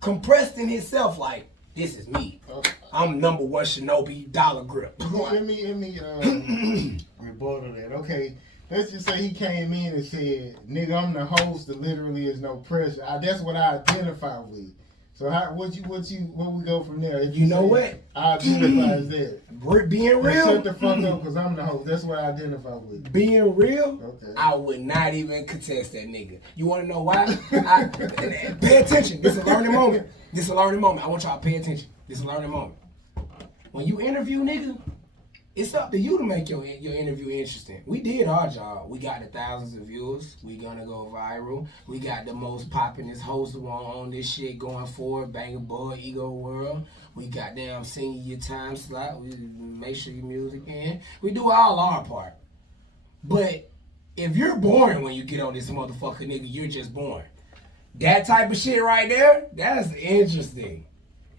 compressed in himself like, this is me. I'm number one shinobi, Dollar Grip. Let me rebuttal that. Okay, let's just say he came in and said, nigga, I'm the host, there literally is no pressure. That's what I identify with. So what we go from there? If you know what? I identify as that. Being real. Shut the fuck up, because I'm the host. That's what I identify with. Being real, okay. I would not even contest that nigga. You want to know why? Pay attention. This is a learning moment. I want y'all to pay attention. This is a learning moment. When you interview, nigga, it's up to you to make your interview interesting. We did our job. We got the thousands of viewers. We gonna go viral. We got the most poppin'est host on this shit going forward. Banger Boy, Ego World. We got damn singing your time slot. We make sure your music in. We do all our part. But if you're boring when you get on this motherfucker, nigga, you're just boring. That type of shit right there, that's interesting.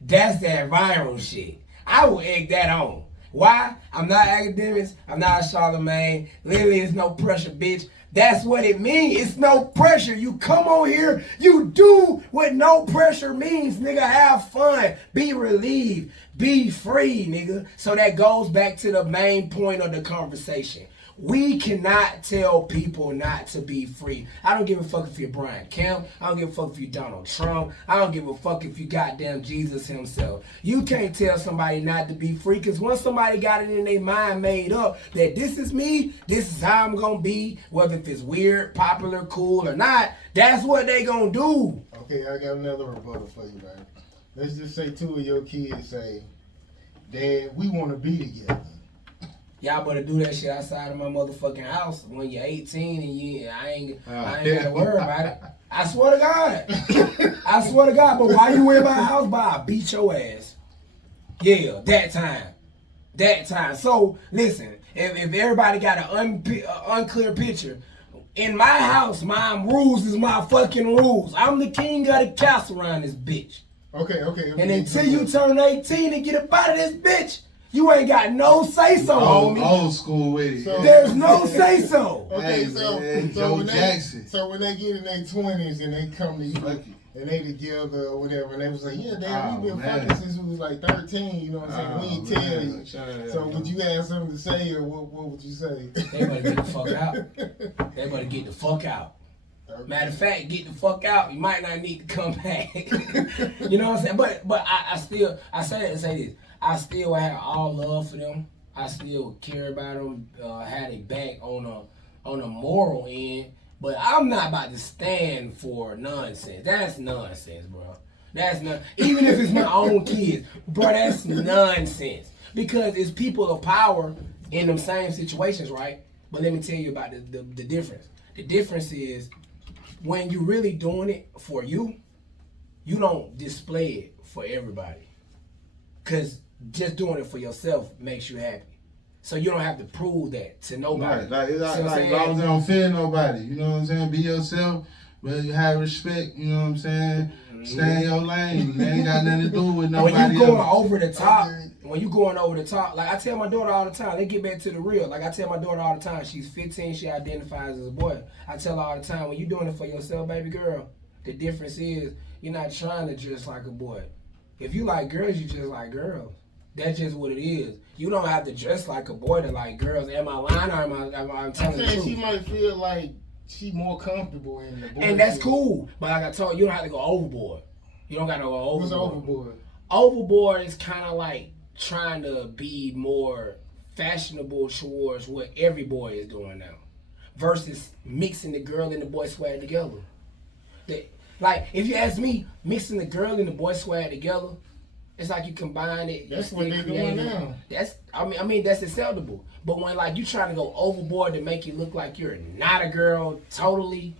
That's that viral shit. I will egg that on. Why? I'm not academics. I'm not a Charlemagne. Literally, it's no pressure, bitch. That's what it means. It's no pressure. You come on here, you do what no pressure means, nigga. Have fun. Be relieved. Be free, nigga. So that goes back to the main point of the conversation. We cannot tell people not to be free. I don't give a fuck if you're Brian Kemp. I don't give a fuck if you're Donald Trump. I don't give a fuck if you goddamn Jesus himself. You can't tell somebody not to be free, because once somebody got it in their mind made up that this is me, this is how I'm going to be, whether if it's weird, popular, cool or not, that's what they going to do. Okay, I got another rebuttal for you, man. Let's just say two of your kids say, Dad, we want to be together. Y'all better do that shit outside of my motherfucking house when you're 18 and I ain't gotta worry about it. I swear to God. But why you in my house? But I beat your ass. Yeah, that time. So listen, if everybody got an unclear picture, In my house, my rules is my fucking rules. I'm the king of the castle around this bitch. Okay. And until you turn 18 and get up out of this bitch, you ain't got no say-so, homie. Old school with it. So- There's no say-so. Okay, Hey, so man, so Joe when Jackson. when they get in their 20s and they come to you Fuck it. and they together or whatever, and they was like, yeah, Dad, Oh, we been man. fucking since we was like 13. You know what I'm saying? We ain't tell you. So would you have something to say, or what would you say? They better get the fuck out. They better get the fuck out. Matter of fact, get the fuck out. You might not need to come back. You know what I'm saying? But I still, I say that to say this. I still have all love for them. I still care about them. Had it back on a moral end. But I'm not about to stand for nonsense. That's nonsense, bro. That's not. Even if it's my own kids, bro. That's nonsense. Because it's people of power in them same situations, right? But let me tell you about the difference. The difference is, when you really doing it for you, you don't display it for everybody. Cause just doing it for yourself makes you happy. So you don't have to prove that to nobody. Right, like, See what I'm as saying? long as they don't fear nobody, you know what I'm saying? Be yourself, but you have respect, you know what I'm saying? Stay in your lane. You ain't got nothing to do with nobody When you going else. over the top, when you going over the top, like I tell my daughter all the time, they get back to the real. Like I tell my daughter all the time, she's 15, she identifies as a boy. I tell her all the time, when you doing it for yourself, baby girl, the difference is you're not trying to dress like a boy. If you like girls, you just like girls. That's just what it is. You don't have to dress like a boy to like girls. Am I lying or am I telling the I'm saying truth? she might feel like she more comfortable in the boy. And that's shit. cool. But like I told you, you don't have to go overboard. You don't got to go overboard. What's overboard? Overboard is kind of like trying to be more fashionable towards what every boy is doing now, versus mixing the girl and the boy swag together. Like, if you ask me, mixing the girl and the boy swag together, it's like you combine it. That's you what still they doing creative. now. That's I mean that's acceptable. But when like you trying to go overboard to make you look like you're not a girl totally,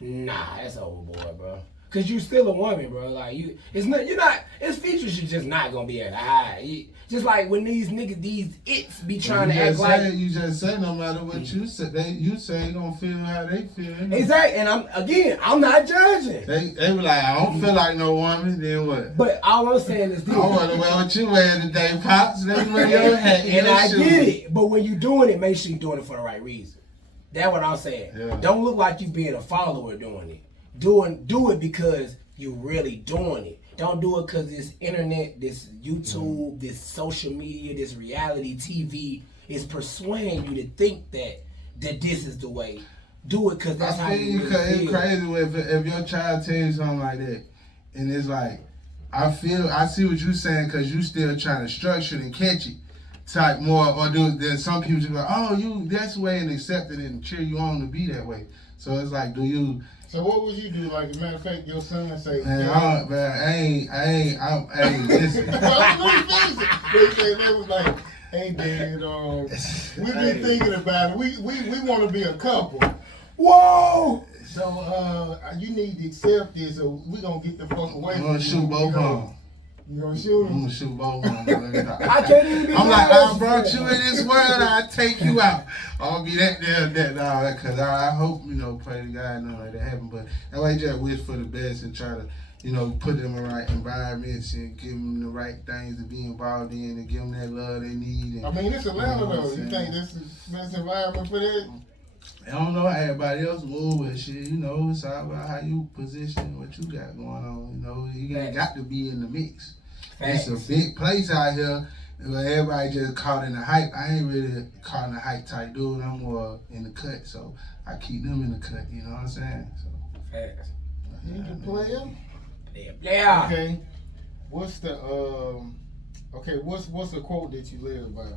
nah, that's overboard, bro. Cause you still a woman, bro. Like it's features you're just not gonna be able to hide. Just like when these niggas, these its be trying to act like. You just say no matter what you say, you say gonna feel how they feel. Exactly, and I'm not judging. They were like, I don't feel like no woman. Then what? But all I'm saying is this. I want to wear what you wear today, pops. Let me wear your hat. And I get it, but when you doing it, make sure you're doing it for the right reason. That's what I'm saying. Yeah. Don't look like you being a follower doing it. Do it because you really doing it. Don't do it because this internet, this YouTube, this social media, this reality TV is persuading you to think that this is the way. Do it because that's how you really It's feel. crazy if your child tells you something like that, and it's like, I see what you're saying because you still trying to structure it and catch it, type more, or then some people just go, oh, that's the way, and accept it and cheer you on to be that way. So it's like, do you? So what would you do? Like, as a matter of fact, your son say, Man, I ain't listen. They was like, hey, Dad, we've been thinking about it. We want to be a couple. Whoa! So you need to accept this, or we gonna get the fuck away I'm from gonna you. shoot both of them. You gonna shoot I'm him? gonna shoot both of them. I can't even be I'm like, honest. I brought you in this world, I'll take you out. I'll be that, because I hope, pray to God, none like that happen. But that way, just wish for the best and try to, put them in the right environments and give them the right things to be involved in and give them that love they need. And, I mean, it's Atlanta, though. You saying? think this is the best environment for that? I don't know how everybody else move with shit. It's all about how you position what you got going on. You ain't got to be in the mix. It's a big place out here where everybody just caught in the hype. I ain't really caught in the hype type dude. I'm more in the cut, so I keep them in the cut. You know what I'm saying? So. Facts. You can play him. Yeah. Okay. What's the what's the quote that you live by?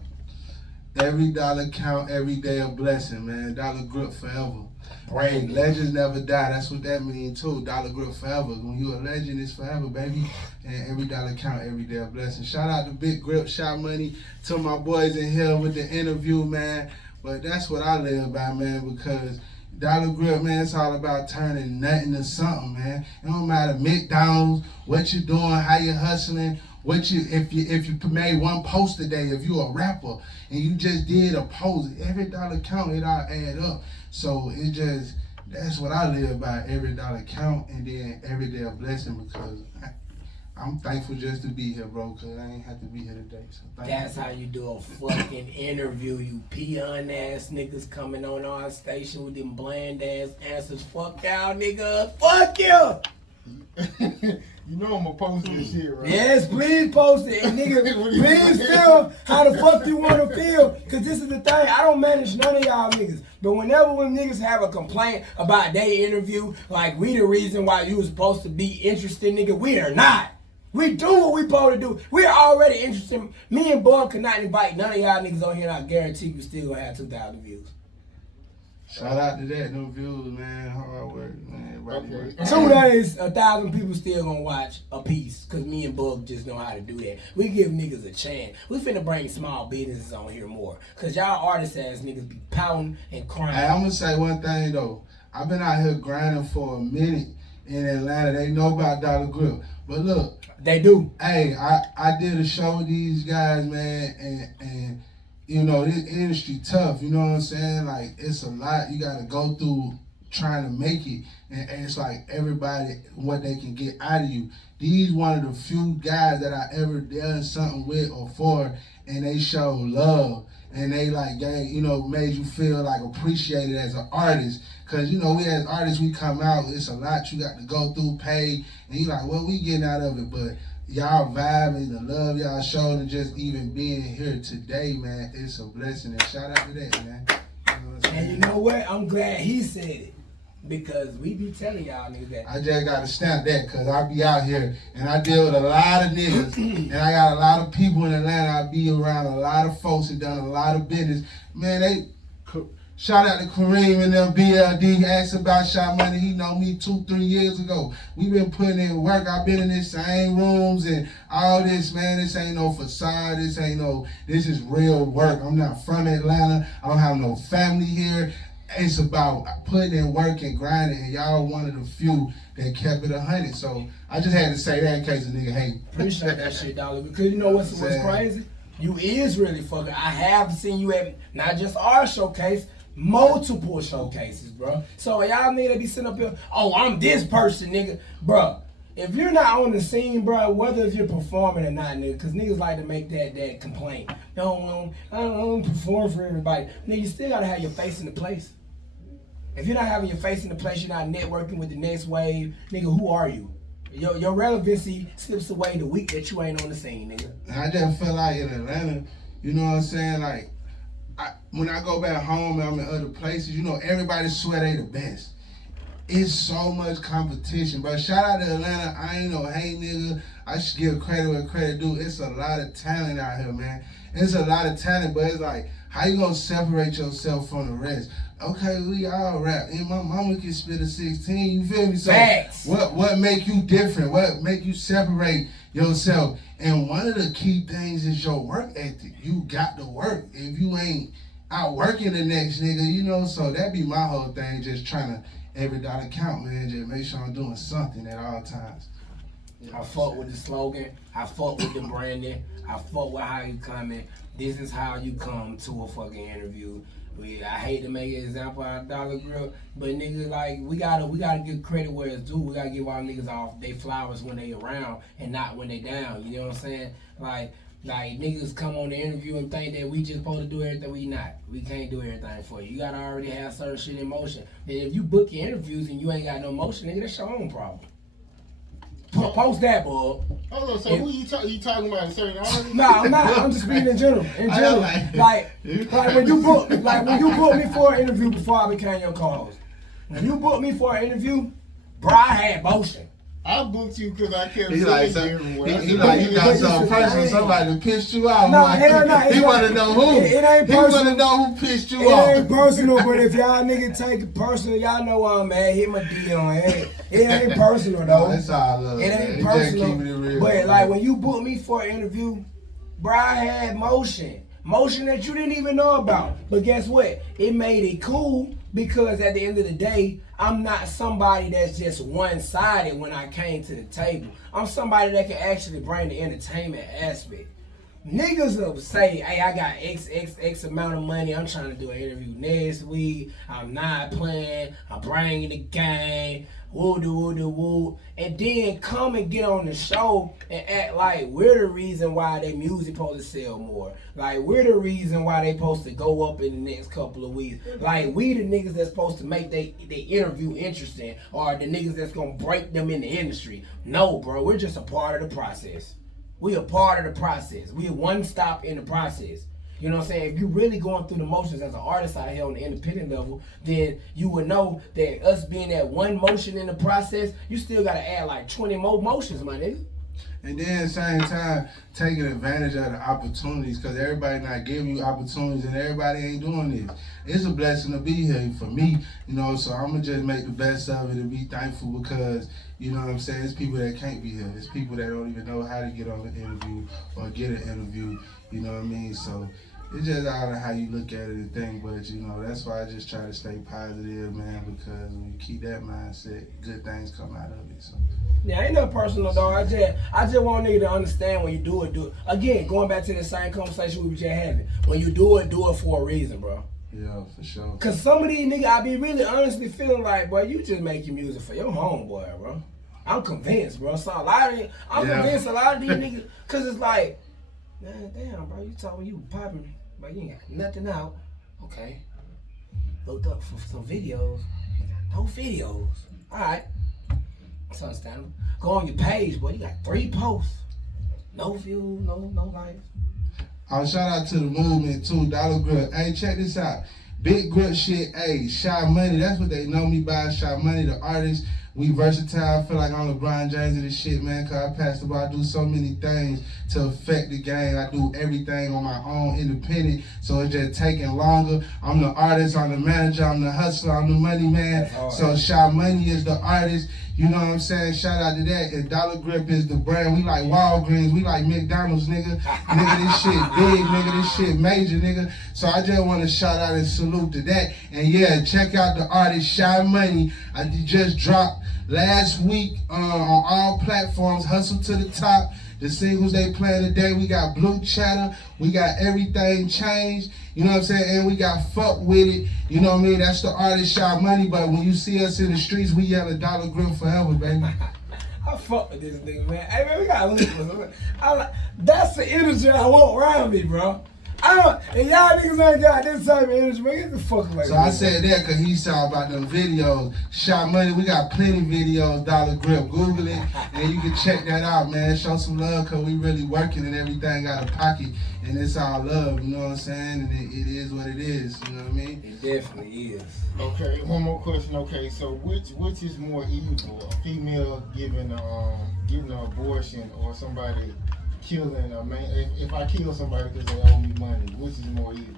Every dollar count, every day a blessing, man. Dollar grip forever. Right. Legends never die. That's what that means too. Dollar grip forever. When you a legend, it's forever, baby. And every dollar count, every day a blessing. Shout out to Big Grip, Shot Money, to my boys in here with the interview, man. But that's what I live by, man, because Dollar Grip, man, it's all about turning nothing to something, man. It don't matter McDonald's, what you doing, how you hustling, if you made one post a day, if you a rapper and you just did a post, every dollar count, it all add up. So it just, that's what I live by, every dollar count, and then every day a blessing, because I'm thankful just to be here, bro, because I ain't have to be here today. So that's how you do a fucking interview, you peon ass niggas coming on our station with them bland ass answers. Fuck y'all nigga, fuck you! You know I'm gonna post this shit, right? Yes, please post it. And nigga, please feel how the fuck you want to feel. Because this is the thing. I don't manage none of y'all niggas. But whenever when niggas have a complaint about their interview, like we the reason why you was supposed to be interested, nigga, we are not. We do what we supposed to do. We are already interested. Me and Bub could not invite none of y'all niggas on here, and I guarantee you still gonna have 2,000 views. shout out to that, no views, man. Hard work, man. Everybody work. 2 days, 1,000 people still gonna watch a piece, cause me and Bug just know how to do that. We give niggas a chance. We finna bring small businesses on here more, cause y'all artist ass niggas be pouting and crying. Hey, I'm gonna say one thing though. I've been out here grinding for a minute in Atlanta. They know about Dollar Grip, but look, They do. hey, I did a show with these guys, man, and you know, this industry tough, you know what I'm saying? Like, it's a lot you gotta go through trying to make it, and it's like everybody, what they can get out of you. These one of the few guys that I ever done something with or for, and they show love, and they like, you know, made you feel like appreciated as an artist. Cause you know, we as artists, we come out, it's a lot you got to go through, pay, and you like, what we getting out of it? But y'all vibing, the love y'all showed, and just even being here today, man, it's a blessing. And shout out to that, man. You know what I'm saying? And you know what? I'm glad he said it. Because we be telling y'all niggas that. I just gotta stamp that, cause I be out here and I deal with a lot of niggas, and I got a lot of people in Atlanta. I be around a lot of folks that done a lot of business. Man, shout out to Kareem and them BLD, asked about Shot Money. He know me 2-3 years ago. We been putting in work. I've been in the same rooms and all this, man. This ain't no facade. This is real work. I'm not from Atlanta. I don't have no family here. It's about putting in work and grinding, and y'all one of the few that kept it 100. So I just had to say that in case a nigga hate. Appreciate that shit, Dollar. Because you know what's crazy? You is really fucking. I have seen you at not just our showcase, multiple showcases, bro. So y'all need to be sitting up here, oh, I'm this person, nigga. Bro, if you're not on the scene, bro, whether if you're performing or not, nigga, because niggas like to make that complaint. No, I don't perform for everybody. Nigga, you still got to have your face in the place. If you're not having your face in the place, you're not networking with the next wave, nigga, who are you? Your relevancy slips away the week that you ain't on the scene, nigga. And I just feel like in Atlanta, you know what I'm saying? Like, when I go back home and I'm in other places, you know, everybody swear they the best. It's so much competition. But shout out to Atlanta. I ain't no hate nigga. I should give credit where credit due. It's a lot of talent out here, man. It's a lot of talent, but it's like, how you gonna separate yourself from the rest? Okay, we all rap. And my mama can spit a 16, you feel me? So Facts. what make you different? What make you separate yourself? And one of the key things is your work ethic. You got to work. If you ain't out working the next nigga, you know, so that be my whole thing, just trying to every dollar count, man. Just make sure I'm doing something at all times. I fuck with the slogan. I fuck with the branding. I fuck with how you coming. This is how you come to a fucking interview. I hate to make an example out of Dollar Grill, but niggas, like, we gotta give credit where it's due. We gotta give our niggas off they flowers when they around and not when they down. You know what I'm saying? Like niggas come on the interview and think that we just supposed to do everything. We not. We can't do everything for you. You gotta already have certain shit in motion. And if you book your interviews and you ain't got no motion, nigga, that's your own problem. Post that, boy. Hold on, so who you talking about? A certain artist? No, I'm not. I'm just speaking in general. In general, like when you book me for an interview before I became your co-host. When you booked me for an interview, bro, I had motion. I booked you because I kept He like, he got some person, somebody pissed you off. No, hell no. He want to know who. It ain't He want to personal. know who pissed you It off. ain't personal, but if y'all niggas take it personal, y'all know where I'm at. Hit my D on it. It ain't personal though. No, it's all love. It man. ain't Just keeping it personal. real, But man. like when you booked me for an interview, bro, I had motion. motion that you didn't even know about. But guess what? It made it cool because at the end of the day, I'm not somebody that's just one-sided when I came to the table. I'm somebody that can actually bring the entertainment aspect. Niggas will say, hey, I got X amount of money. I'm trying to do an interview next week. I'm not playing. I'm bringing the game. Woo. And then come and get on the show and act like we're the reason why they music supposed to sell more. Like, we're the reason why they supposed to go up in the next couple of weeks. Like, we the niggas that's supposed to make they interview interesting, or the niggas that's going to break them in the industry. No, bro. We're just a part of the process. We a part of the process. We one stop in the process. You know what I'm saying? If you're really going through the motions as an artist out here on the independent level, then you would know that us being that one motion in the process, you still got to add like 20 more motions, my nigga. And then at the same time, taking advantage of the opportunities, because everybody not giving you opportunities and everybody ain't doing this. It's a blessing to be here for me, you know, so I'm going to just make the best of it and be thankful because, you know what I'm saying, it's people that can't be here. It's people that don't even know how to get on an interview or get an interview, you know what I mean? So it's just out of how you look at it and think, but, you know, that's why I just try to stay positive, man, because when you keep that mindset, good things come out of it, so. Yeah, ain't no personal, dog. I just want nigga to understand when you do it. Again, going back to the same conversation we were just having. When you do it for a reason, bro. Yeah, for sure. Cause some of these niggas, I be really honestly feeling like, bro, you just making music for your homeboy, bro. I'm convinced, bro. So I'm convinced a lot of these niggas, cause it's like, man, damn, bro, you talking you popping, but you ain't got nothing out. Okay. Looked up for some videos. You got no videos. All right. That's understandable. Go on your page, boy. You got 3 posts. No views, no likes. Shout out to the movement too, Dollar Grip. Hey, check this out. Big grip shit, hey, Shy Money, that's what they know me by, Shy Money, the artist. We versatile, I feel like I'm LeBron James of this shit, man, cause I pass the ball, I do so many things to affect the game. I do everything on my own, independent, so it's just taking longer. I'm the artist, I'm the manager, I'm the hustler, I'm the money man. So Shy Money is the artist, you know what I'm saying? Shout out to that. And Dollar Grip is the brand. We like Walgreens, we like McDonald's, nigga. Nigga, this shit big, nigga, this shit major, nigga. So I just want to shout out and salute to that. And yeah, check out the artist Shy Money. I just dropped last week on all platforms, Hustle to the Top. The singles they playing today, we got Blue Chatter, we got Everything Changed, you know what I'm saying, and we got Fuck With It, you know what I mean, that's the artist Shy Money, but when you see us in the streets, we yell a Dollar Grip forever, baby. I fuck with this nigga, man. Hey, man, we gotta look for something. That's the energy I want around me, bro. And y'all niggas ain't got this type of energy, man. Get the fuck away. So I said that because he saw about them videos. Shy Money, we got plenty videos, Dollar Grip. Google it, and you can check that out, man. Show some love because we really working and everything out of pocket. And it's all love, you know what I'm saying? And it is what it is, you know what I mean? It definitely is. Okay, one more question. Okay, so which is more evil? A female giving an abortion or somebody killing a man? If I kill somebody because they owe me money, which is more evil?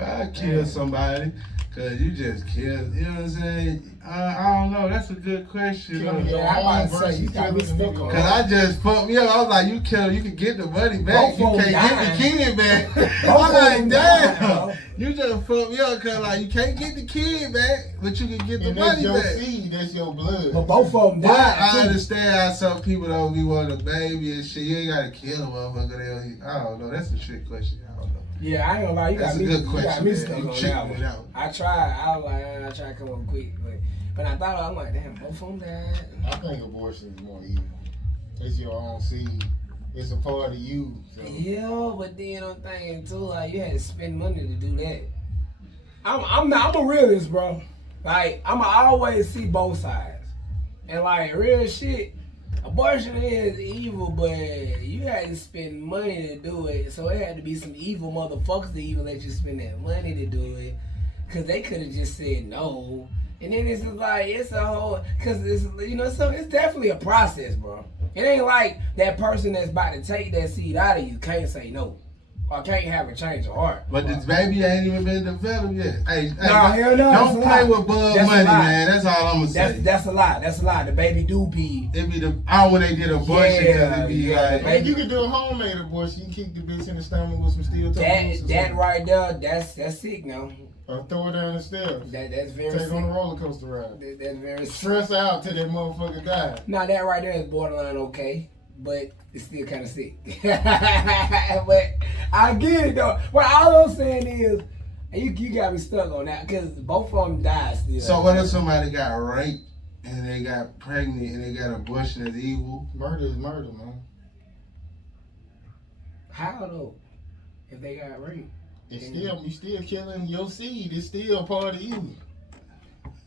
I kill somebody because you just killed, you know what I'm saying? I don't know, that's a good question. Killing Yeah, your I'm own about to say, versus you got me killing stuck the on nigga. Cause I just fucked me up. I was like, you kill, you can get the money back. Both You of them can't get the kid back. I'm like, damn. You just fucked me up cause like you can't get the kid back, but you can get the And that's money your back. seed, that's your blood. But both of them But died, I too. understand how some people don't be wanting a baby and shit. You ain't gotta kill a motherfucker. I don't know. That's a trick question. I don't know. Yeah, I ain't gonna lie, you That's got a me. good You question, got me man. stuck You on tricked that me one. with that one. I tried to come up quick, but I thought I'm like, damn, both of them died. I think abortion is more evil. It's your own seed. It's a part of you. So. Yeah, but then I'm thinking too, like you had to spend money to do that. I'm a realist, bro. Like I'ma always see both sides, and like real shit. Abortion is evil, but you had to spend money to do it. So it had to be some evil motherfuckers to even let you spend that money to do it. Cause they could have just said no. And then it's just like, it's a whole, cause it's, you know, so it's definitely a process, bro. It ain't like that person that's about to take that seed out of you can't say no. I can't have a change of heart. But this baby ain't even been developed yet. Hey, Nah, hell no. don't play with bug That's a money, lie. man. That's all I'm gonna say. That's a lie. That's a lie. The baby do be. It be the hour when they did abortion because it be like. Man, you can do a homemade abortion. You can kick the bitch in the stomach with some steel toes. That right there, that's sick now. Or throw her down the stairs. That's very Take sick. on a roller coaster ride. That's very sick. Stress out till that motherfucker die. Now that right there is borderline okay, but it's still kind of sick. But I get it though. What all I'm saying is, you got me stuck on that because both of them died still. So what if somebody got raped and they got pregnant and they got abortion as evil? Murder is murder, man. How though? If they got raped, It's still you still killing your seed. It's still part of you.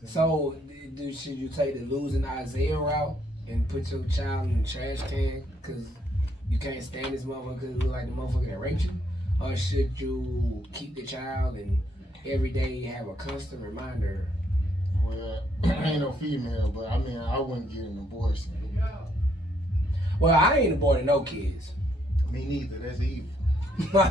so should you take the losing Isaiah route and put your child in the trash can because you can't stand this motherfucker because it look like the motherfucker that raped you? Or should you keep the child and every day have a constant reminder? Well, I ain't no female, but I mean, I wouldn't get an abortion. Well, I ain't aborting no kids. Me neither. That's evil. But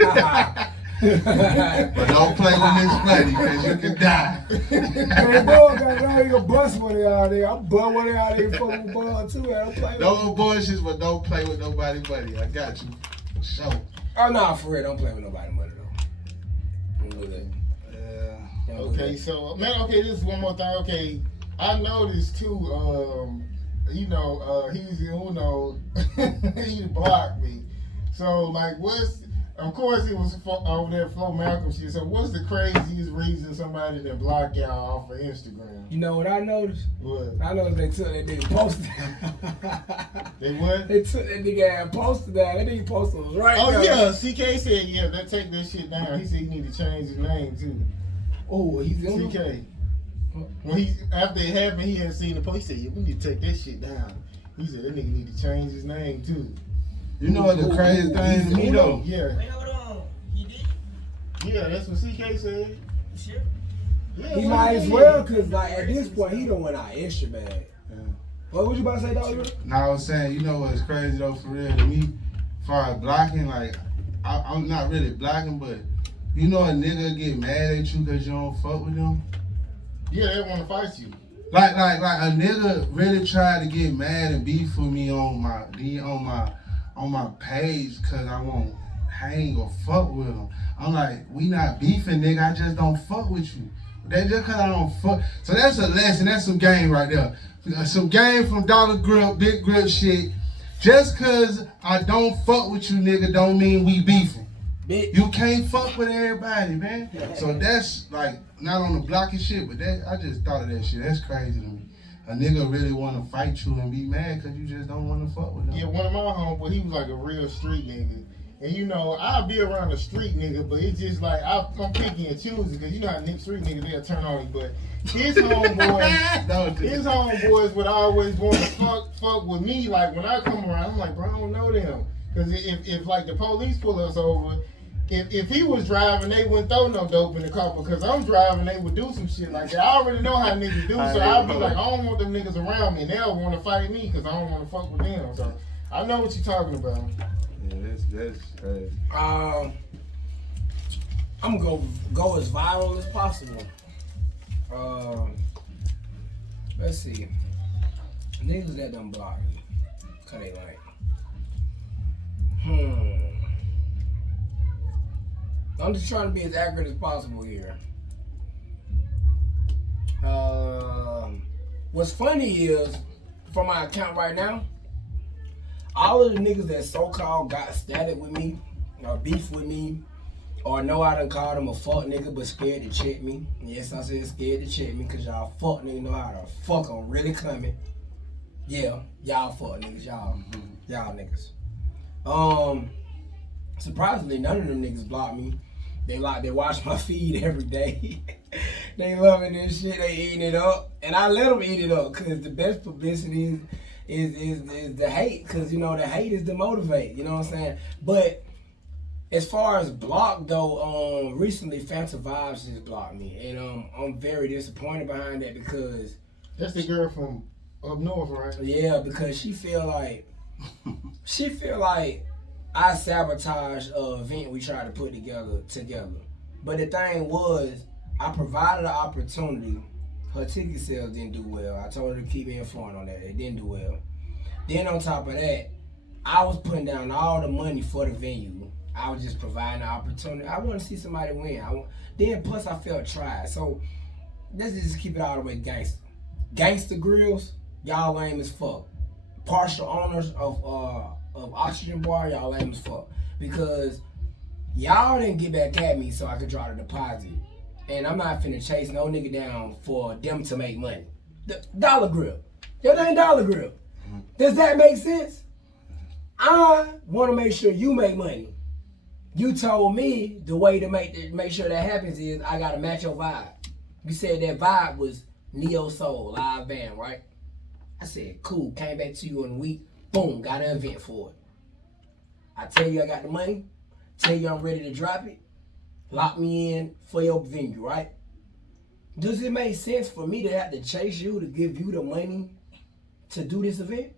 don't play with this money because you can die. Man, boy, I ain't gonna bust one out there. I'm bust one out there fucking ball too. I don't play with No abortions, but don't play with nobody money. I got you. For sure. Oh, no, for real. Don't play with nobody money, though. Don't do that. Yeah. Don't do Okay, that. so man, okay, this is one more thing. Okay, I noticed too. He's he blocked me. So like, of course it was over there Flo Malcolm shit. So what's the craziest reason somebody that blocked y'all off of Instagram? You know what I noticed? What? I noticed they took that nigga poster. They what? They took that nigga and posted that. That nigga poster was right Oh there. yeah, CK said they take that shit down. He said he need to change his name too. Oh, he's in CK. When after it happened, he had seen the post. He said, "Yeah, we need to take that shit down." He said that nigga need to change his name too. You know what the crazy thing to me though? Yeah, Wait, hold on. He did? yeah, that's what CK said. Sure. Yeah, He what might he as did. well, because like, at this point, he done went out extra bad. Yeah. What was you about to say, Dolla? No, I was saying, you know what's crazy though, for real, to me, as far as blocking, like, I'm not really blocking, but you know a nigga get mad at you because you don't fuck with them? Yeah, they want to fight you. Like a nigga really tried to get mad and beef with me on my page because I won't hang or fuck with him. I'm like, we not beefing, nigga, I just don't fuck with you. That just cause I don't fuck. So that's a lesson, that's some game right there. Some game from Dollar Grip, Big Grip shit. Just cause I don't fuck with you, nigga, don't mean we beefing. Bitch. You can't fuck with everybody, man. So that's like, not on the blocking shit, but that I just thought of that shit. That's crazy to me. A nigga really wanna fight you and be mad cause you just don't wanna fuck with them. Yeah, one of my homeboys, he was like a real street nigga. And you know, I'll be around a street nigga, but it's just like, I'm picking and choosing, because you know how street niggas, they'll turn on you. But his homeboys would always want to fuck with me. Like, when I come around, I'm like, bro, I don't know them. Because if like, the police pull us over, if he was driving, they wouldn't throw no dope in the car. Because I'm driving, they would do some shit like that. I already know how niggas do, so I'll be like, I don't want them niggas around me. And they'll want to fight me, because I don't want to fuck with them. So I know what you're talking about. Yeah, that's crazy. I'm gonna go as viral as possible. Let's see. Niggas that done block me. Cause they like, I'm just trying to be as accurate as possible here. What's funny is, from my account right now, all of the niggas that so-called got static with me, or beef with me, or know I done called them a fuck nigga but scared to check me. Yes, I said scared to check me because y'all fuck niggas know how to fuck on really coming. Yeah, y'all fuck niggas, y'all niggas. Surprisingly, none of them niggas block me. They watch my feed every day. They loving this shit, they eating it up. And I let them eat it up because the best publicity is the hate, because you know the hate is the motivate, you know what I'm saying? But as far as block though, recently Fanta Vibes just blocked me, and I'm very disappointed behind that because That's the girl from up north, right? yeah, because she feel like I sabotaged an event we tried to put together. But the thing was, I provided an opportunity. Her ticket sales didn't do well. I told her to keep me informed on that. It didn't do well. Then on top of that, I was putting down all the money for the venue. I was just providing an opportunity. I want to see somebody win. Then plus I felt tried. So let's just keep it all the way gangster. Gangster Grills, y'all lame as fuck. Partial owners of Oxygen Bar, y'all lame as fuck. Because y'all didn't get back at me so I could draw the deposit. And I'm not finna chase no nigga down for them to make money. The Dollar Grill. Your name Dollar Grill. Does that make sense? I want to make sure you make money. You told me the way to make sure that happens is I gotta match your vibe. You said that vibe was Neo Soul live band, right? I said, cool. Came back to you in a week. Boom, got an event for it. I tell you I got the money. Tell you I'm ready to drop it. Lock me in for your venue, right? Does it make sense for me to have to chase you to give you the money to do this event?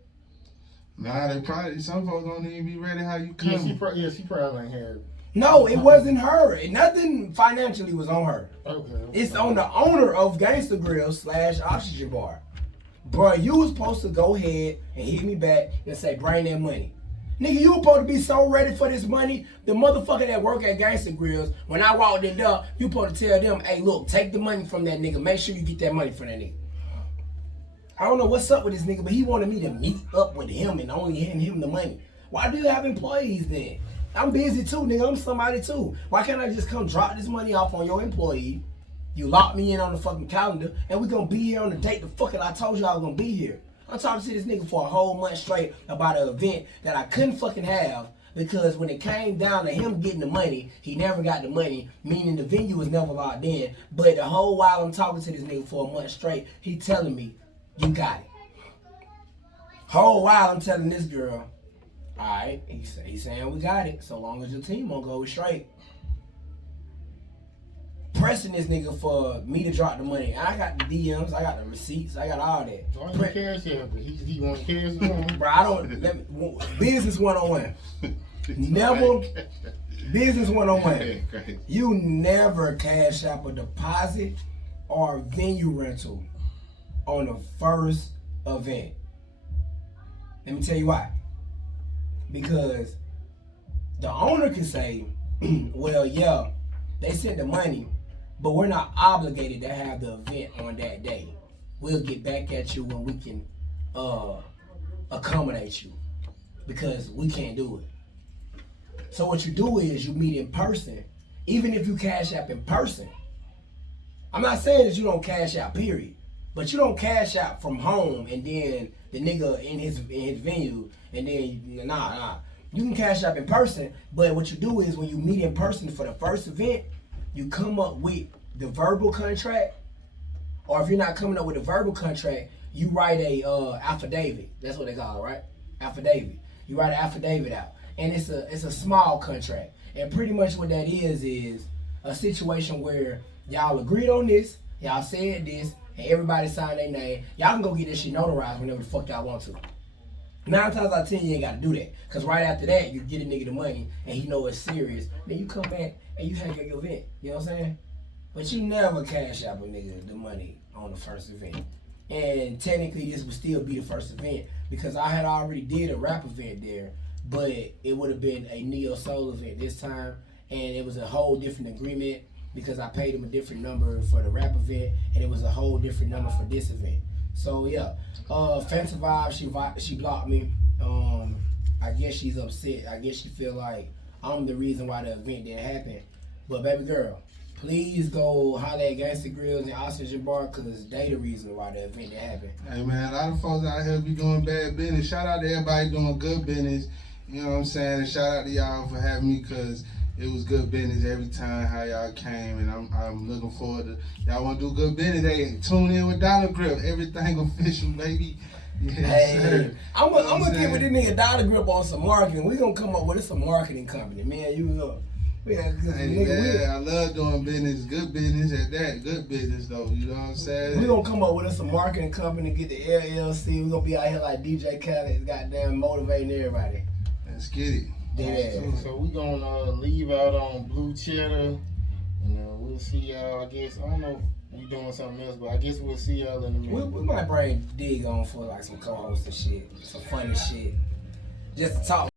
Nah, some folks don't even be ready how you come. Yeah, she probably ain't had. No, it wasn't her. Nothing financially was on her. Okay. It's on the owner of Gangster Grill / Oxygen Bar. Bro, you was supposed to go ahead and hit me back and say, bring that money. Nigga, you were supposed to be so ready for this money. The motherfucker that work at Gangster Grills, when I walked in there, you supposed to tell them, hey, look, take the money from that nigga. Make sure you get that money from that nigga. I don't know what's up with this nigga, but he wanted me to meet up with him and only hand him the money. Why do you have employees then? I'm busy too, nigga. I'm somebody too. Why can't I just come drop this money off on your employee? You lock me in on the fucking calendar, and we gonna be here on the date the fuck I told you I was gonna be here. I'm talking to this nigga for a whole month straight about an event that I couldn't fucking have because when it came down to him getting the money, he never got the money, meaning the venue was never locked in. But the whole while I'm talking to this nigga for a month straight, he telling me, you got it. Whole while I'm telling this girl, alright, he's saying we got it, so long as your team won't go straight. Pressing this nigga for me to drop the money. I got the DMs, I got the receipts, I got all that. Why you cash him? He want cash him? Bro, I don't, business one-on-one. Never, business one-on-one. You never cash out a deposit or venue rental on the first event. Let me tell you why. Because the owner can say, well, yeah, they sent the money, but we're not obligated to have the event on that day. We'll get back at you when we can accommodate you because we can't do it. So what you do is you meet in person, even if you cash out in person. I'm not saying that you don't cash out, period. But you don't cash out from home and then the nigga in his venue and then nah. You can cash out in person, but what you do is when you meet in person for the first event, you come up with the verbal contract, or if you're not coming up with a verbal contract, you write a affidavit. That's what they call it, right? Affidavit. You write an affidavit out, and it's a small contract. And pretty much what that is a situation where y'all agreed on this, y'all said this, and everybody signed their name. Y'all can go get this shit notarized whenever the fuck y'all want to. 9 times out of 10, you ain't gotta do that. Cause right after that, you get a nigga the money and he know it's serious. Then you come back and you have your event. You know what I'm saying? But you never cash out a nigga the money on the first event. And technically this would still be the first event because I had already did a rap event there, but it would have been a Neo Soul event this time, and it was a whole different agreement because I paid him a different number for the rap event, and it was a whole different number for this event. So yeah, Fanta Vibe, she blocked me. I guess she's upset. I guess she feel like I'm the reason why the event didn't happen. But baby girl, please go holler at Gangster Grills and Oxygen Bar because they the reason why the event didn't happen. Hey man, a lot of folks out here be doing bad business. Shout out to everybody doing good business. You know what I'm saying? And shout out to y'all for having me because it was good business every time how y'all came, and I'm looking forward to y'all want to do good business. Hey, tune in with Dollar Grip, everything official, baby. Yes, hey, sir. I'm gonna get with this nigga Dollar Grip on some marketing. We gonna come up with some marketing company, man. You know, yeah, hey, nigga, I love doing business, good business at that, good business though. You know what I'm saying? We gonna come up with some marketing company, get the LLC. We gonna be out here like DJ Khaled, goddamn motivating everybody. Let's get it. Dead ass. So we gonna leave out on Blue Cheddar, and we'll see y'all. I guess I don't know if we doing something else, but I guess we'll see y'all in a minute. We might bring Dig on for like some co-hosts and shit, some funny shit, just to talk.